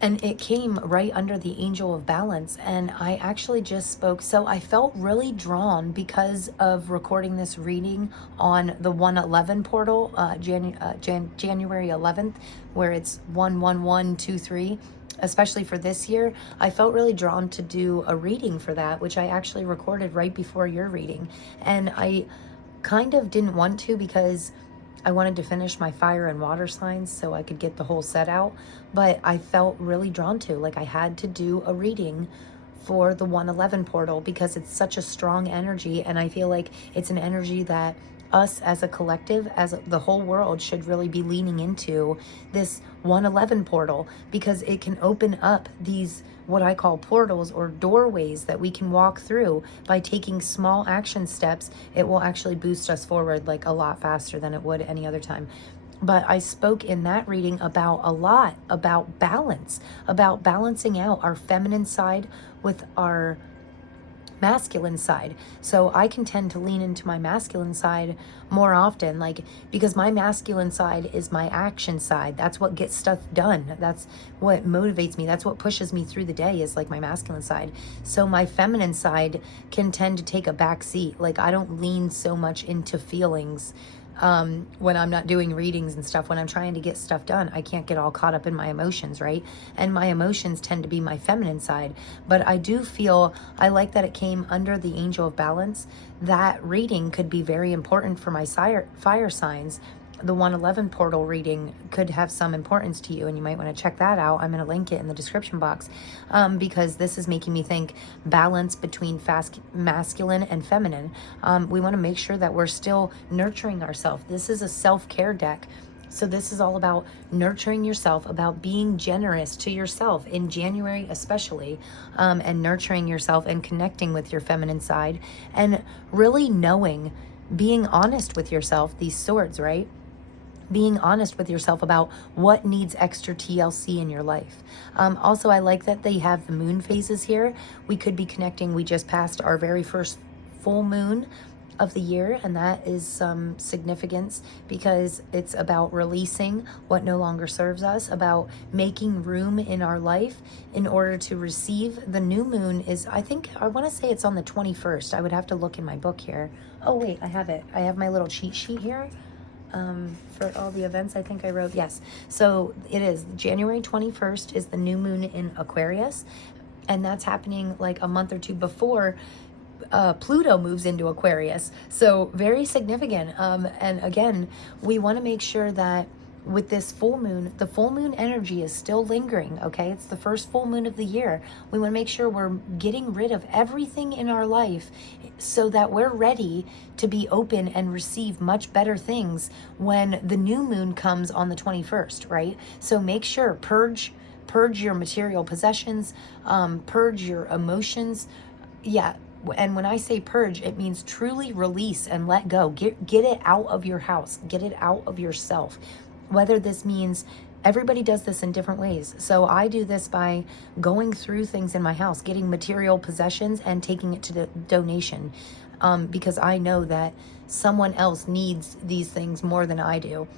and it came right under the Angel of Balance, and I actually just spoke. So I felt really drawn because of recording this reading on the 111 portal, January 11th, where it's 11123. Especially for this year, I felt really drawn to do a reading for that, which I actually recorded right before your reading. And I kind of didn't want to, because I wanted to finish my fire and water signs so I could get the whole set out. But I felt really drawn to, like, I had to do a reading for the 111 portal, because it's such a strong energy, and I feel like it's an energy that us as a collective, as the whole world, should really be leaning into this 111 portal, because it can open up these, what I call portals or doorways, that we can walk through by taking small action steps. It will actually boost us forward like a lot faster than it would any other time. But I spoke in that reading about a lot about balance, about balancing out our feminine side with our masculine side. So I can tend to lean into my masculine side more often, like, because my masculine side is my action side. That's what gets stuff done. That's what motivates me. That's what pushes me through the day, is like my masculine side. So my feminine side can tend to take a back seat. Like, I don't lean so much into feelings when I'm not doing readings and stuff. When I'm trying to get stuff done, I can't get all caught up in my emotions, right? And my emotions tend to be my feminine side. But I do feel, I like that it came under the Angel of Balance. That reading could be very important for my fire signs. The 111 portal reading could have some importance to you, and you might want to check that out. I'm going to link it in the description box, because this is making me think balance between masculine and feminine. We want to make sure that we're still nurturing ourselves. This is a self-care deck. So this is all about nurturing yourself, about being generous to yourself in January especially, and nurturing yourself and connecting with your feminine side, and really knowing, being honest with yourself, these swords, right? Being honest with yourself about what needs extra TLC in your life. Also, I like that they have the moon phases here. We could be connecting. We just passed our very first full moon of the year, and that is some significance, because it's about releasing what no longer serves us, about making room in our life in order to receive. The new moon is, I want to say it's on the 21st. I would have to look in my book here. Oh wait, I have it. I have my little cheat sheet here. For all the events, I think I wrote, yes. So it is January 21st is the new moon in Aquarius, and that's happening like a month or two before Pluto moves into Aquarius. So very significant. And again, we want to make sure that with this full moon, the full moon energy is still lingering, okay? It's the first full moon of the year. We want to make sure we're getting rid of everything in our life so that we're ready to be open and receive much better things when the new moon comes on the 21st, right? So make sure, purge your material possessions, purge your emotions. Yeah. And when I say purge, it means truly release and let go. Get it out of your house. Get it out of yourself. Whether this means, everybody does this in different ways. So I do this by going through things in my house, getting material possessions and taking it to the donation, because I know that someone else needs these things more than I do.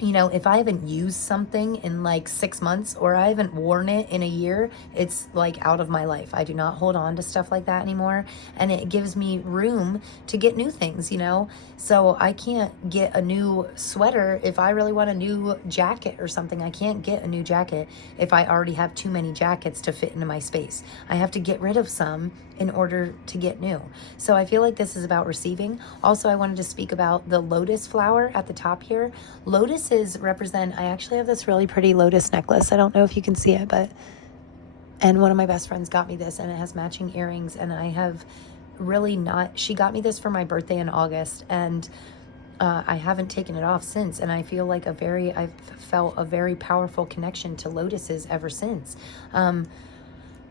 You know, if I haven't used something in like 6 months, or I haven't worn it in a year, it's like out of my life. I do not hold on to stuff like that anymore. And it gives me room to get new things, you know? So I can't get a new sweater if I really want a new jacket or something. I can't get a new jacket if I already have too many jackets to fit into my space. I have to get rid of some in order to get new. So I feel like this is about receiving. Also, I wanted to speak about the lotus flower at the top here. Lotuses represent, I actually have this really pretty lotus necklace. I don't know if you can see it, and one of my best friends got me this, and it has matching earrings, and I have really not, she got me this for my birthday in August, and I haven't taken it off since, and I feel like I've felt a very powerful connection to lotuses ever since.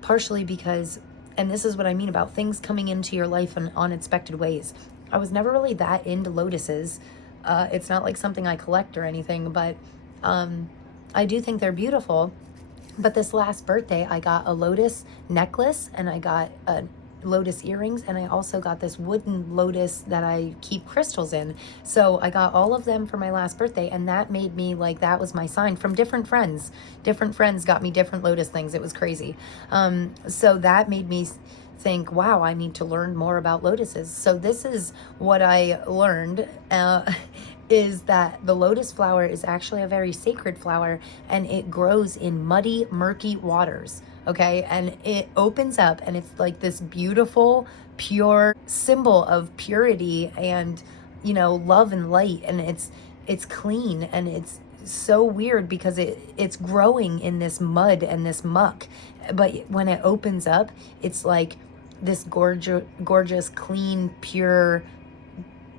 Partially because, and this is what I mean about things coming into your life in unexpected ways. I was never really that into lotuses. It's not like something I collect or anything, but I do think they're beautiful. But this last birthday, I got a lotus necklace, and I got a lotus earrings, and I also got this wooden lotus that I keep crystals in. So I got all of them for my last birthday, and that made me like, that was my sign from different friends. Different friends got me different lotus things. It was crazy. So that made me think, wow, I need to learn more about lotuses. So this is what I learned, is that the lotus flower is actually a very sacred flower, and it grows in muddy, murky waters. Okay, and it opens up, and it's like this beautiful, pure symbol of purity and, you know, love and light, and it's clean, and it's so weird because it's growing in this mud and this muck. But when it opens up, it's like this gorgeous, clean, pure,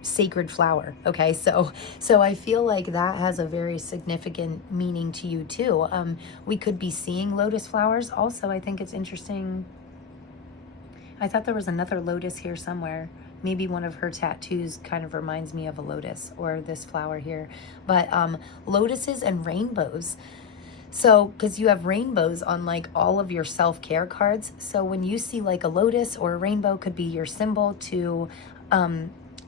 sacred flower. Okay, so I feel like that has a very significant meaning to you too. We could be seeing lotus flowers. Also, I think it's interesting. I thought there was another lotus here somewhere. Maybe one of her tattoos kind of reminds me of a lotus, or this flower here. But lotuses and rainbows. So, because you have rainbows on like all of your self-care cards. So when you see like a lotus or a rainbow, could be your symbol to,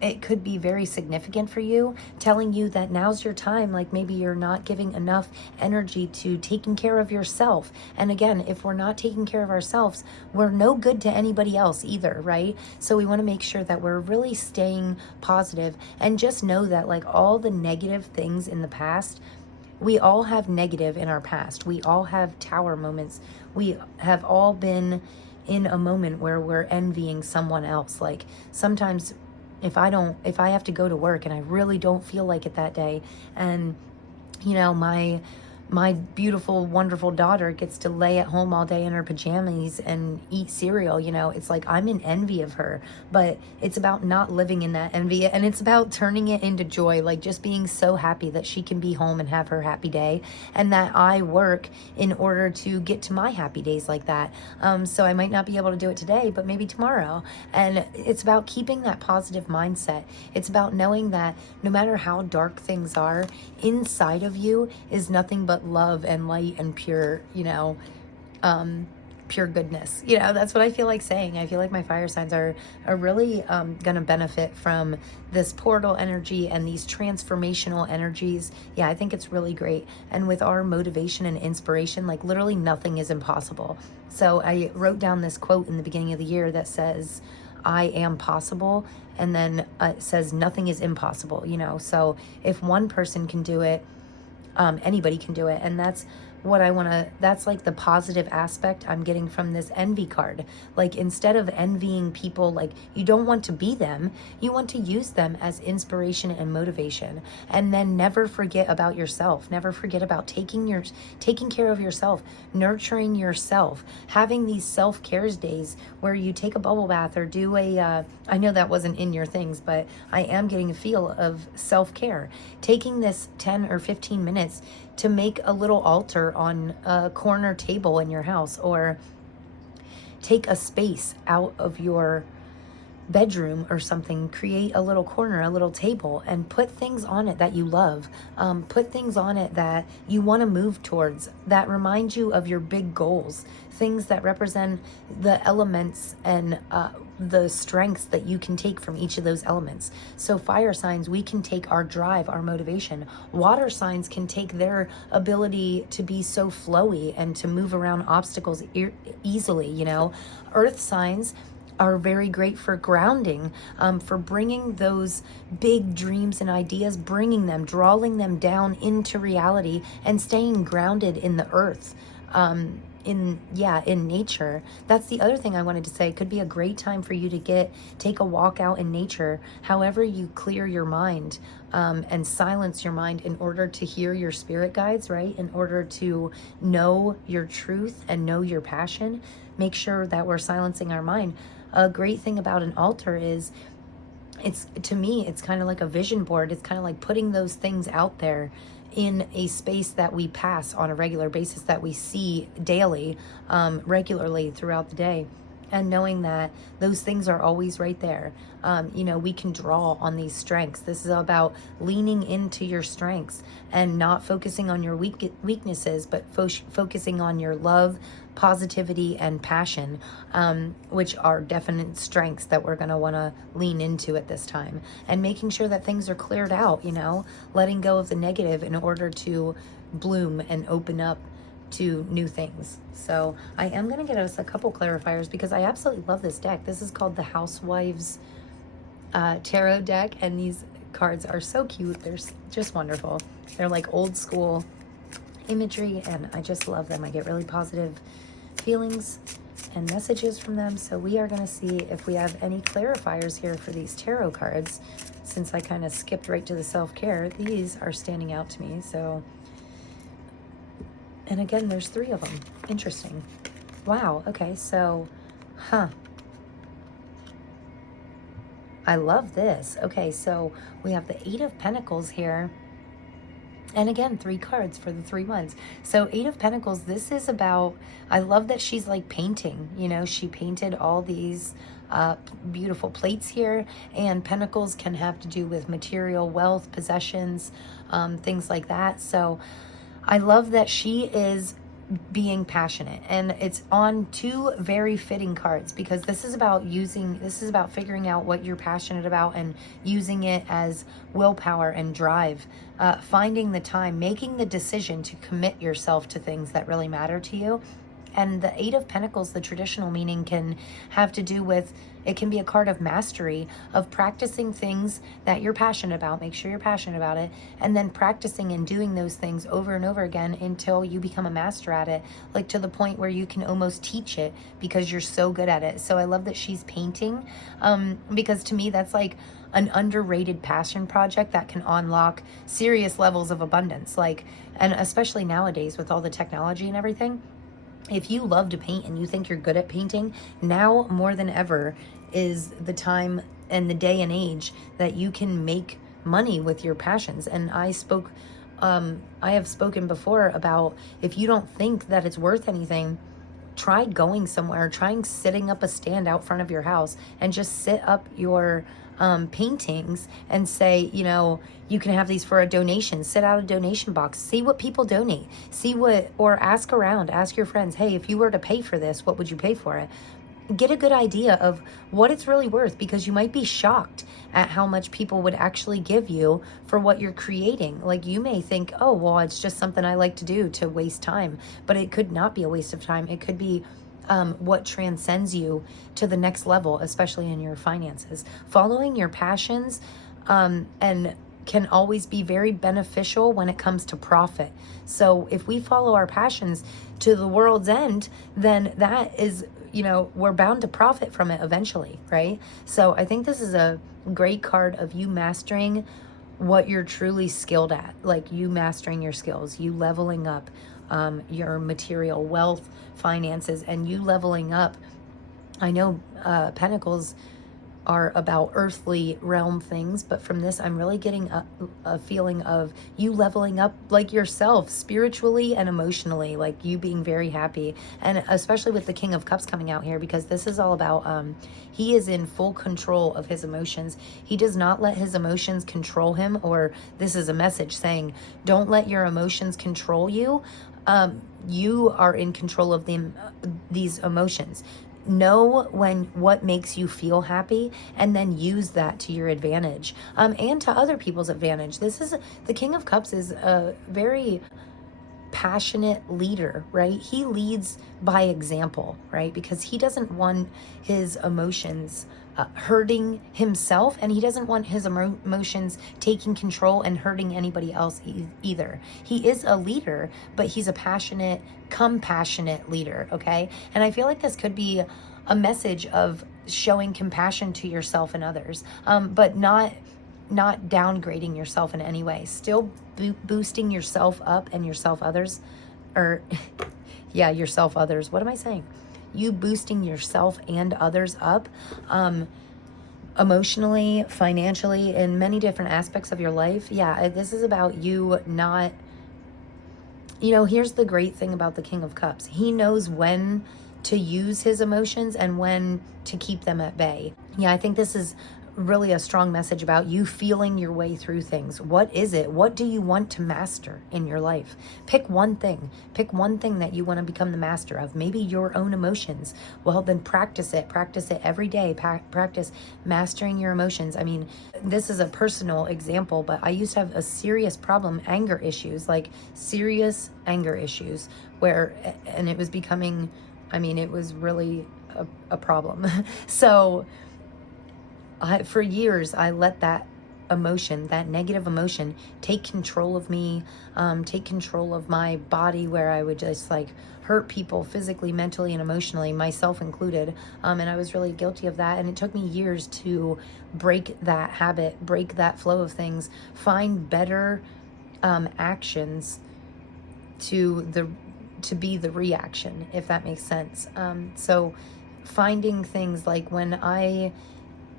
it could be very significant for you, telling you that now's your time. Like maybe you're not giving enough energy to taking care of yourself. And again, if we're not taking care of ourselves, we're no good to anybody else either, right? So we want to make sure that we're really staying positive, and just know that like all the negative things in the past, we all have negative in our past. We all have tower moments. We have all been in a moment where we're envying someone else. Like sometimes if I have to go to work and I really don't feel like it that day, and you know, my beautiful, wonderful daughter gets to lay at home all day in her pajamas and eat cereal, you know, it's like I'm in envy of her. But it's about not living in that envy, and it's about turning it into joy, like just being so happy that she can be home and have her happy day, and that I work in order to get to my happy days like that. So I might not be able to do it today, but maybe tomorrow. And it's about keeping that positive mindset. It's about knowing that no matter how dark things are, inside of you is nothing but love and light and pure, you know, pure goodness. You know, that's what I feel like saying. I feel like my fire signs are really going to benefit from this portal energy and these transformational energies. Yeah, I think it's really great. And with our motivation and inspiration, like literally nothing is impossible. So I wrote down this quote in the beginning of the year that says, I am possible. And then it says nothing is impossible, you know. So if one person can do it, anybody can do it. And that's what I want to, that's like the positive aspect I'm getting from this envy card. Like instead of envying people, like you don't want to be them, you want to use them as inspiration and motivation. And then never forget about yourself. Never forget about taking care of yourself, nurturing yourself, having these self-care days where you take a bubble bath or do a, I know that wasn't in your things, but I am getting a feel of self-care. Taking this 10 or 15 minutes to make a little altar on a corner table in your house, or take a space out of your bedroom or something, create a little corner, a little table, and put things on it that you love. Put things on it that you want to move towards, that remind you of your big goals, things that represent the elements and the strengths that you can take from each of those elements. So fire signs, we can take our drive, our motivation. Water signs can take their ability to be so flowy and to move around obstacles easily, you know. Earth signs are very great for grounding, for bringing those big dreams and ideas, bringing them, drawing them down into reality and staying grounded in the earth. In nature. That's the other thing I wanted to say. It could be a great time for you to take a walk out in nature, however you clear your mind, and silence your mind in order to hear your spirit guides, right? In order to know your truth and know your passion, make sure that we're silencing our mind. A great thing about an altar is, to me, it's kind of like a vision board. It's kind of like putting those things out there in a space that we pass on a regular basis, that we see daily, regularly throughout the day. And knowing that those things are always right there. You know, we can draw on these strengths. This is about leaning into your strengths and not focusing on your weaknesses, but focusing on your love, positivity, and passion, which are definite strengths that we're going to want to lean into at this time. And making sure that things are cleared out, you know, letting go of the negative in order to bloom and open up to new things. So I am going to get us a couple clarifiers because I absolutely love this deck. This is called the Housewives Tarot deck, and these cards are so cute. They're just wonderful. They're like old school imagery, and I just love them. I get really positive feelings and messages from them. So we are going to see if we have any clarifiers here for these tarot cards. Since I kind of skipped right to the self-care, these are standing out to me. So And again, there's 3 of them. Interesting. Wow. Okay. So, I love this. Okay. So we have the 8 of Pentacles here. And again, 3 cards for the 3 months. So 8 of Pentacles, this is about, I love that she's like painting, you know, she painted all these beautiful plates here, and Pentacles can have to do with material, wealth, possessions, things like that. So I love that she is being passionate, and it's on 2 very fitting cards, because this is about figuring out what you're passionate about and using it as willpower and drive, finding the time, making the decision to commit yourself to things that really matter to you. And the 8 of Pentacles, the traditional meaning, can have to do with, it can be a card of mastery, of practicing things that you're passionate about. Make sure you're passionate about it. And then practicing and doing those things over and over again until you become a master at it, like to the point where you can almost teach it because you're so good at it. So I love that she's painting, because to me, that's like an underrated passion project that can unlock serious levels of abundance. Like, and especially nowadays with all the technology and everything, if you love to paint and you think you're good at painting, now more than ever is the time and the day and age that you can make money with your passions. And I have spoken before about, if you don't think that it's worth anything, try going somewhere, trying sitting up a stand out front of your house and just sit up your paintings and say, you know, you can have these for a donation. Sit out a donation box, see what people donate, or ask around, ask your friends, hey, if you were to pay for this, what would you pay for it? Get a good idea of what it's really worth, because you might be shocked at how much people would actually give you for what you're creating. Like, you may think, oh, well, it's just something I like to do to waste time, but it could not be a waste of time. It could be what transcends you to the next level, especially in your finances. Following your passions and can always be very beneficial when it comes to profit. So if we follow our passions to the world's end, then that is, you know, we're bound to profit from it eventually, right? So I think this is a great card of you mastering what you're truly skilled at, like you mastering your skills, you leveling up your material wealth, finances, and you leveling up. I know Pentacles are about earthly realm things, but from this I'm really getting a feeling of you leveling up, like yourself spiritually and emotionally, like you being very happy. And especially with the King of Cups coming out here, because this is all about he is in full control of his emotions. He does not let his emotions control him, or this is a message saying, don't let your emotions control you. You are in control of them, these emotions. Know what makes you feel happy, and then use that to your advantage, and to other people's advantage. The King of Cups is a very passionate leader, right? He leads by example, right? Because he doesn't want his emotions hurting himself, and he doesn't want his emotions taking control and hurting anybody else either. He is a leader, but he's a passionate, compassionate leader, okay? And I feel like this could be a message of showing compassion to yourself and others, but not downgrading yourself in any way. Still boosting yourself up and yourself others, or yeah, yourself others. What am I saying? You boosting yourself and others up, emotionally, financially, in many different aspects of your life. Yeah, this is about you not, you know, here's the great thing about the King of Cups. He knows when to use his emotions and when to keep them at bay. Yeah, I think this is really a strong message about you feeling your way through things. What is it? What do you want to master in your life? Pick one thing. Pick one thing that you want to become the master of. Maybe your own emotions. Well, then practice it. Practice it every day. Practice mastering your emotions. I mean, this is a personal example, but I used to have a serious problem, anger issues, like serious anger issues, and it was becoming, I mean, it was really a problem. So for years, I let that emotion, that negative emotion, take control of me, take control of my body, where I would just like hurt people physically, mentally, and emotionally, myself included. And I was really guilty of that. And it took me years to break that habit, break that flow of things, find better actions to to be the reaction, if that makes sense. So finding things like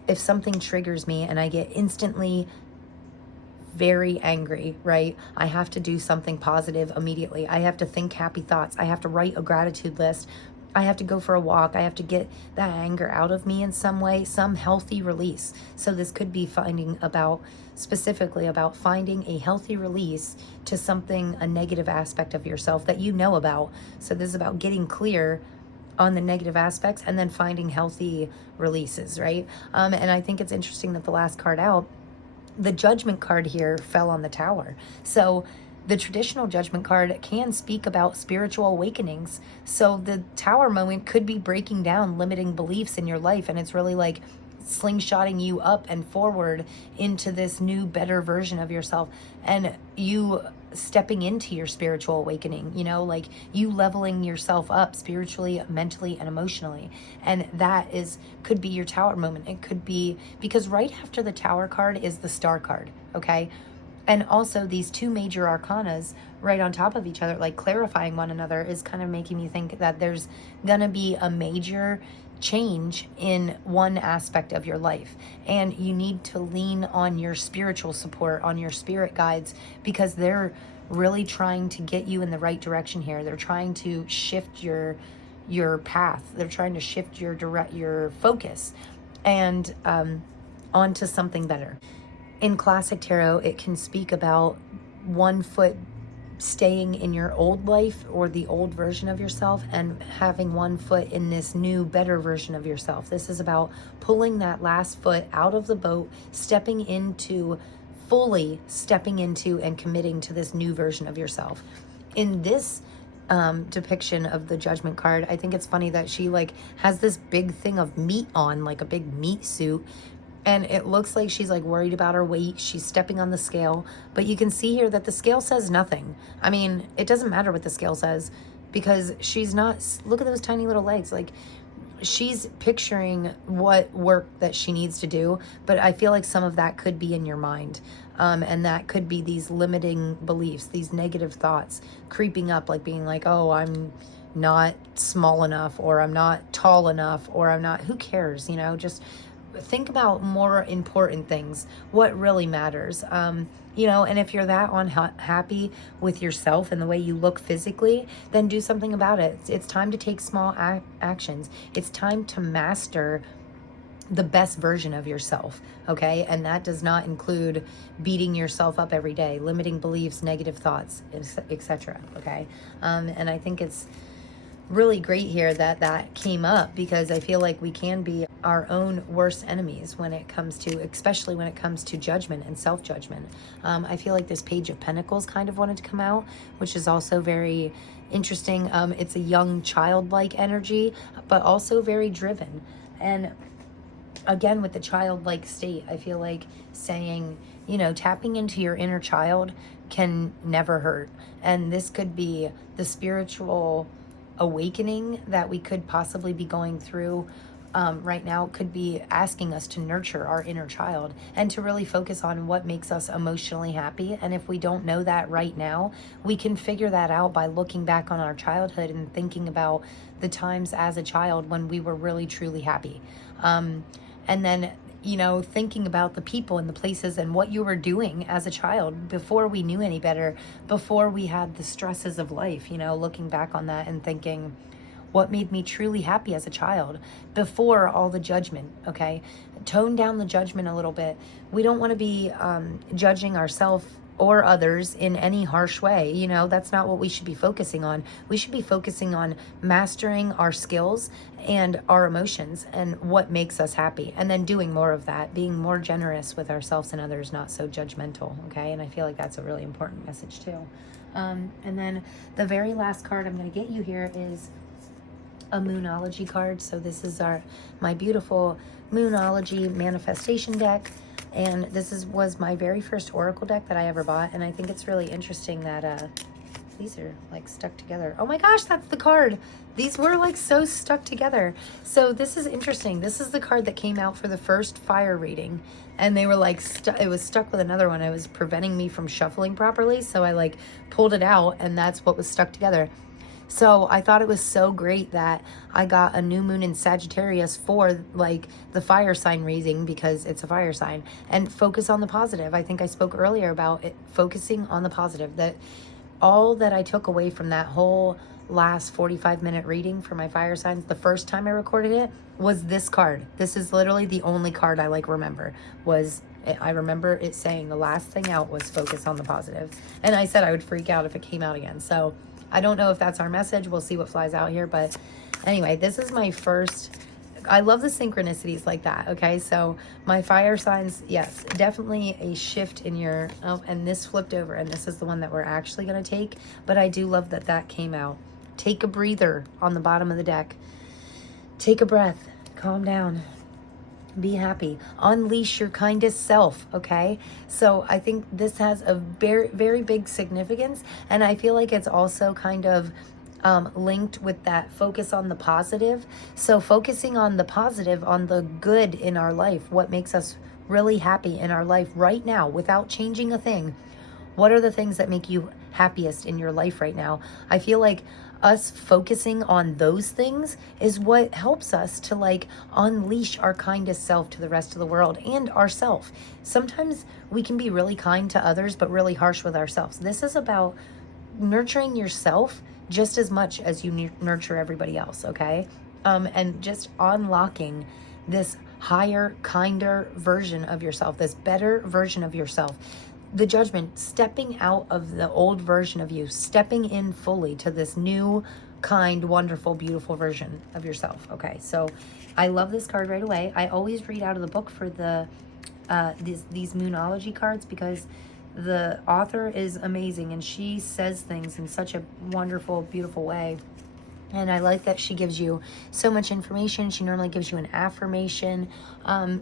if something triggers me and I get instantly very angry, right? I have to do something positive immediately. I have to think happy thoughts. I have to write a gratitude list. I have to go for a walk. I have to get that anger out of me in some way, some healthy release. So this could be specifically about finding a healthy release to something, a negative aspect of yourself that you know about. So this is about getting clear on the negative aspects and then finding healthy releases, right? And I think it's interesting that the last card out, the Judgment card here, fell on the Tower. So the traditional Judgment card can speak about spiritual awakenings. So the Tower moment could be breaking down limiting beliefs in your life, and it's really like slingshotting you up and forward into this new, better version of yourself, and you stepping into your spiritual awakening, like you leveling yourself up spiritually, mentally, and emotionally. And that could be your Tower moment. It could be because right after the Tower card is the Star card, okay? And also these two major arcanas right on top of each other, like clarifying one another, is kind of making me think that there's gonna be a major change in one aspect of your life, and you need to lean on your spiritual support, on your spirit guides, because they're really trying to get you in the right direction here. They're trying to shift your path. They're trying to shift your focus and onto something better. In classic tarot, it can speak about one foot staying in your old life or the old version of yourself and having one foot in this new, better version of yourself. This is about pulling that last foot out of the boat, fully stepping into and committing to this new version of yourself. In this depiction of the Judgment card, I think it's funny that she has this big thing of meat on, like a big meat suit. And it looks like she's worried about her weight. She's stepping on the scale. But you can see here that the scale says nothing. I mean, it doesn't matter what the scale says because she's not, look at those tiny little legs. She's picturing what work that she needs to do. But I feel like some of that could be in your mind. And that could be these limiting beliefs, these negative thoughts creeping up, being oh, I'm not small enough, or I'm not tall enough, or I'm not, who cares, just think about more important things, what really matters. And if you're that unhappy with yourself and the way you look physically, then do something about it. It's time to take small actions. It's time to master the best version of yourself, okay? And that does not include beating yourself up every day, limiting beliefs, negative thoughts, etc., okay? And I think it's really great here that came up, because I feel like we can be our own worst enemies especially when it comes to judgment and self-judgment. I feel like this Page of Pentacles kind of wanted to come out, which is also very interesting. It's a young childlike energy, but also very driven. And again, with the childlike state, I feel like saying, tapping into your inner child can never hurt. And this could be the spiritual awakening that we could possibly be going through right now. Could be asking us to nurture our inner child and to really focus on what makes us emotionally happy. And if we don't know that right now, we can figure that out by looking back on our childhood and thinking about the times as a child when we were really truly happy. And then thinking about the people and the places and what you were doing as a child before we knew any better, before we had the stresses of life, looking back on that and thinking, what made me truly happy as a child before all the judgment, okay? Tone down the judgment a little bit. We don't want to be judging ourselves or others in any harsh way. That's not what we should be focusing on. We should be focusing on mastering our skills and our emotions and what makes us happy, and then doing more of that, being more generous with ourselves and others, not so judgmental, okay? And I feel like that's a really important message too. And then the very last card I'm going to get you here is a Moonology card. So this is my beautiful Moonology manifestation deck. And this was my very first Oracle deck that I ever bought. And I think it's really interesting that these are stuck together. Oh my gosh, that's the card. These were so stuck together. So this is interesting. This is the card that came out for the first fire reading. And they were it was stuck with another one. It was preventing me from shuffling properly. So I pulled it out, and that's what was stuck together. So I thought it was so great that I got a new moon in Sagittarius for like the fire sign reading, because it's a fire sign, and focus on the positive. I think I spoke earlier about it, focusing on the positive. That all that I took away from that whole last 45-minute reading for my fire signs, the first time I recorded it, was this card. This is literally the only card I like remember. I remember it saying the last thing out was focus on the positive. And I said I would freak out if it came out again. So I don't know if that's our message. We'll see what flies out here. But anyway, this is my first. I love the synchronicities like that. Okay, so my fire signs, yes, definitely a shift in your, oh, and this flipped over, and this is the one that we're actually going to take. But I do love that that came out. Take a breather on the bottom of the deck. Take a breath. Calm down. Be happy. Unleash your kindest self, okay? So I think this has a very, very big significance, and I feel like it's also kind of linked with that focus on the positive. So focusing on the positive, on the good in our life, what makes us really happy in our life right now without changing a thing. What are the things that make you happiest in your life right now? I feel like us focusing on those things is what helps us to like unleash our kindest self to the rest of the world and ourself. Sometimes we can be really kind to others, but really harsh with ourselves. This is about nurturing yourself just as much as you nurture everybody else, okay? And just unlocking this higher, kinder version of yourself, this better version of yourself. The judgment, stepping out of the old version of you, stepping in fully to this new, kind, wonderful, beautiful version of yourself. Okay, so I love this card right away. I always read out of the book for the these Moonology cards, because the author is amazing and she says things in such a wonderful, beautiful way. And I like that she gives you so much information. She normally gives you an affirmation.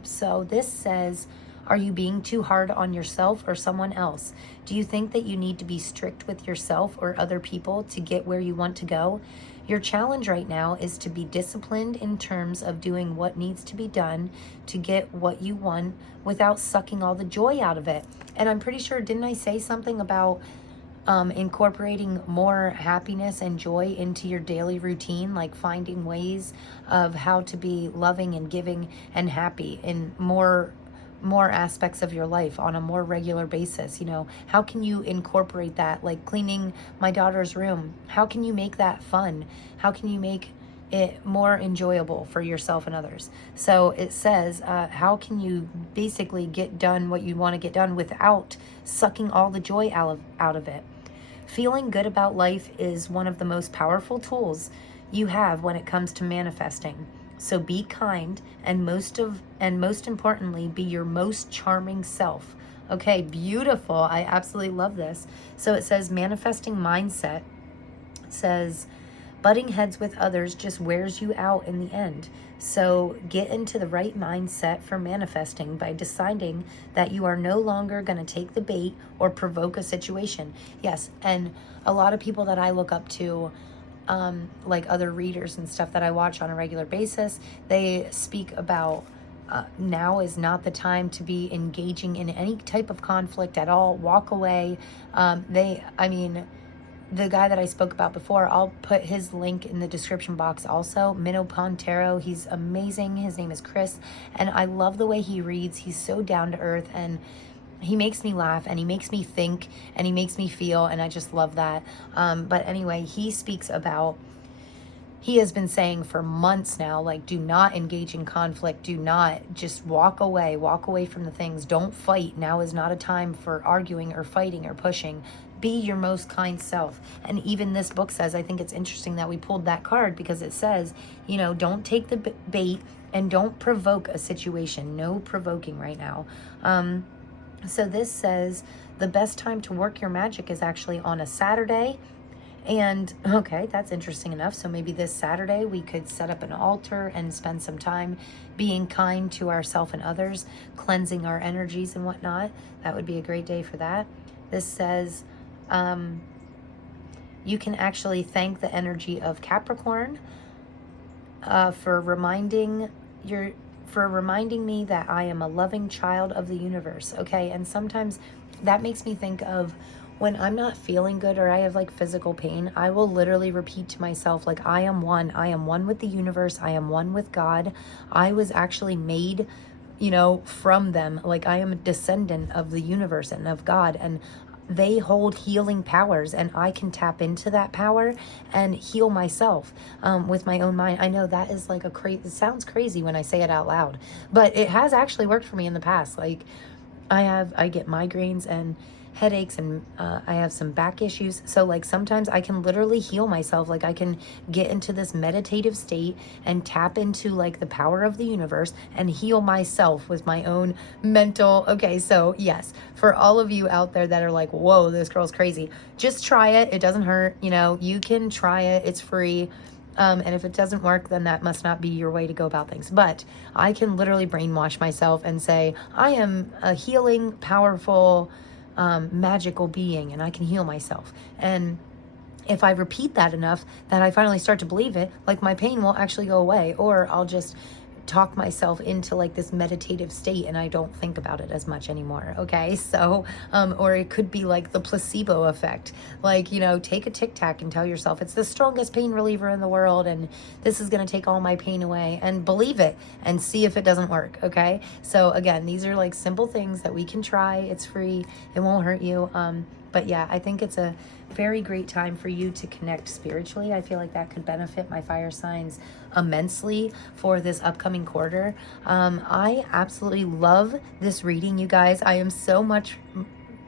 So this says, are you being too hard on yourself or someone else? Do you think that you need to be strict with yourself or other people to get where you want to go? Your challenge right now is to be disciplined in terms of doing what needs to be done to get what you want without sucking all the joy out of it. And I'm pretty sure, didn't I say something about incorporating more happiness and joy into your daily routine, like finding ways of how to be loving and giving and happy in more aspects of your life on a more regular basis? You know, how can you incorporate that? Like cleaning my daughter's room, how can you make that fun? How can you make it more enjoyable for yourself and others? So it says, how can you basically get done what you want to get done without sucking all the joy out of it? Feeling good about life is one of the most powerful tools you have when it comes to manifesting. So be kind, and most importantly, be your most charming self. Okay, beautiful. I absolutely love this. So it says manifesting mindset. It says butting heads with others just wears you out in the end. So get into the right mindset for manifesting by deciding that you are no longer going to take the bait or provoke a situation. Yes, and a lot of people that I look up to, like other readers and stuff that I watch on a regular basis, they speak about now is not the time to be engaging in any type of conflict at all. Walk away. The guy that I spoke about before, I'll put his link in the description box also. Minnow Pontero, he's amazing. His name is Chris, and I love the way he reads. He's so down to earth, and he makes me laugh, and he makes me think, and he makes me feel, and I just love that. But anyway, he speaks about, he has been saying for months now, like, do not engage in conflict. Do not, just walk away from the things. Don't fight. Now is not a time for arguing or fighting or pushing. Be your most kind self. And even this book says, I think it's interesting that we pulled that card, because it says, you know, don't take the bait and don't provoke a situation. No provoking right now. So this says the best time to work your magic is actually on a Saturday. And okay, that's interesting enough. So maybe this Saturday we could set up an altar and spend some time being kind to ourselves and others, cleansing our energies and whatnot. That would be a great day for that. This says you can actually thank the energy of Capricorn for reminding me that I am a loving child of the universe. Okay, and sometimes that makes me think of when I'm not feeling good or I have like physical pain, I will literally repeat to myself, like, I am one. I am one with the universe. I am one with God. I was actually made, you know, from them. Like, I am a descendant of the universe and of God, and they hold healing powers, and I can tap into that power and heal myself with my own mind. I know that is like it sounds crazy when I say it out loud, but it has actually worked for me in the past. Like, I get migraines and headaches, and I have some back issues. So like sometimes I can literally heal myself. Like, I can get into this meditative state and tap into like the power of the universe and heal myself with my own mental. Okay, so yes, for all of you out there that are like, whoa, this girl's crazy, just try it. It doesn't hurt. You know, you can try it. It's free. And if it doesn't work, then that must not be your way to go about things. But I can literally brainwash myself and say, I am a healing, powerful, magical being, and I can heal myself. And if I repeat that enough, that I finally start to believe it, like, my pain will actually go away, or I'll just talk myself into like this meditative state and I don't think about it as much anymore. Okay, so or it could be like the placebo effect, like, you know, take a Tic Tac and tell yourself it's the strongest pain reliever in the world and this is going to take all my pain away, and believe it and see if it doesn't work. Okay, so again, these are like simple things that we can try. It's free, it won't hurt you. But yeah, I think it's a very great time for you to connect spiritually. I feel like that could benefit my fire signs immensely for this upcoming quarter. I absolutely love this reading, you guys. I am so much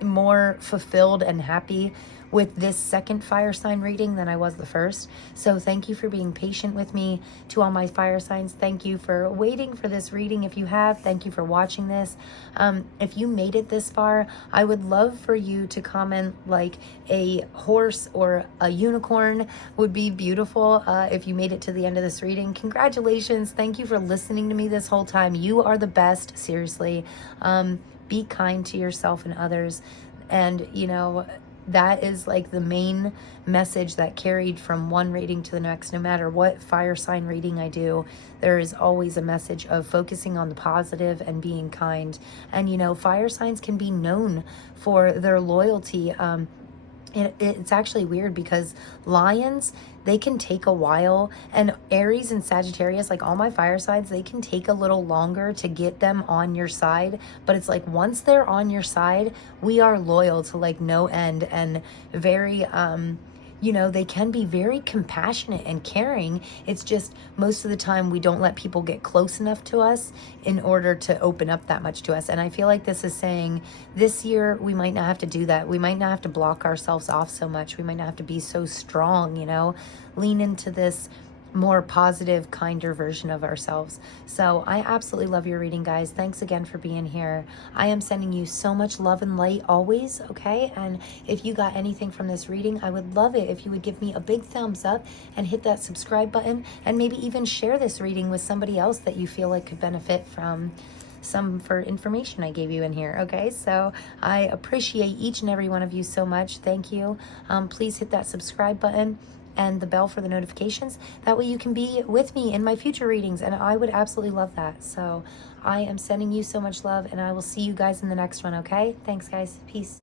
more fulfilled and happy with this second fire sign reading than I was the first. So thank you for being patient with me. To all my fire signs, thank you for waiting for this reading. If you have, thank you for watching this. If you made it this far, I would love for you to comment like a horse or a unicorn would be beautiful. If you made it to the end of this reading, congratulations. Thank you for listening to me this whole time. You are the best, seriously. Be kind to yourself and others. And, you know, that is like the main message that carried from one reading to the next. No matter what fire sign reading I do, there is always a message of focusing on the positive and being kind. And, you know, fire signs can be known for their loyalty. It's actually weird because lions, they can take a while, and Aries and Sagittarius, like all my fire signs, they can take a little longer to get them on your side. But it's like once they're on your side, we are loyal to like no end, and very you know, they can be very compassionate and caring. It's just most of the time we don't let people get close enough to us in order to open up that much to us. And I feel like this is saying this year we might not have to do that. We might not have to block ourselves off so much. We might not have to be so strong, you know, lean into this more positive, kinder version of ourselves. So I absolutely love your reading, guys. Thanks again for being here. I am sending you so much love and light always, okay? And if you got anything from this reading, I would love it if you would give me a big thumbs up and hit that subscribe button, and maybe even share this reading with somebody else that you feel like could benefit from some for information I gave you in here. Okay, so I appreciate each and every one of you so much. Thank you. Please hit that subscribe button and the bell for the notifications. That way you can be with me in my future readings, and I would absolutely love that. So I am sending you so much love, and I will see you guys in the next one, okay? Thanks, guys. Peace.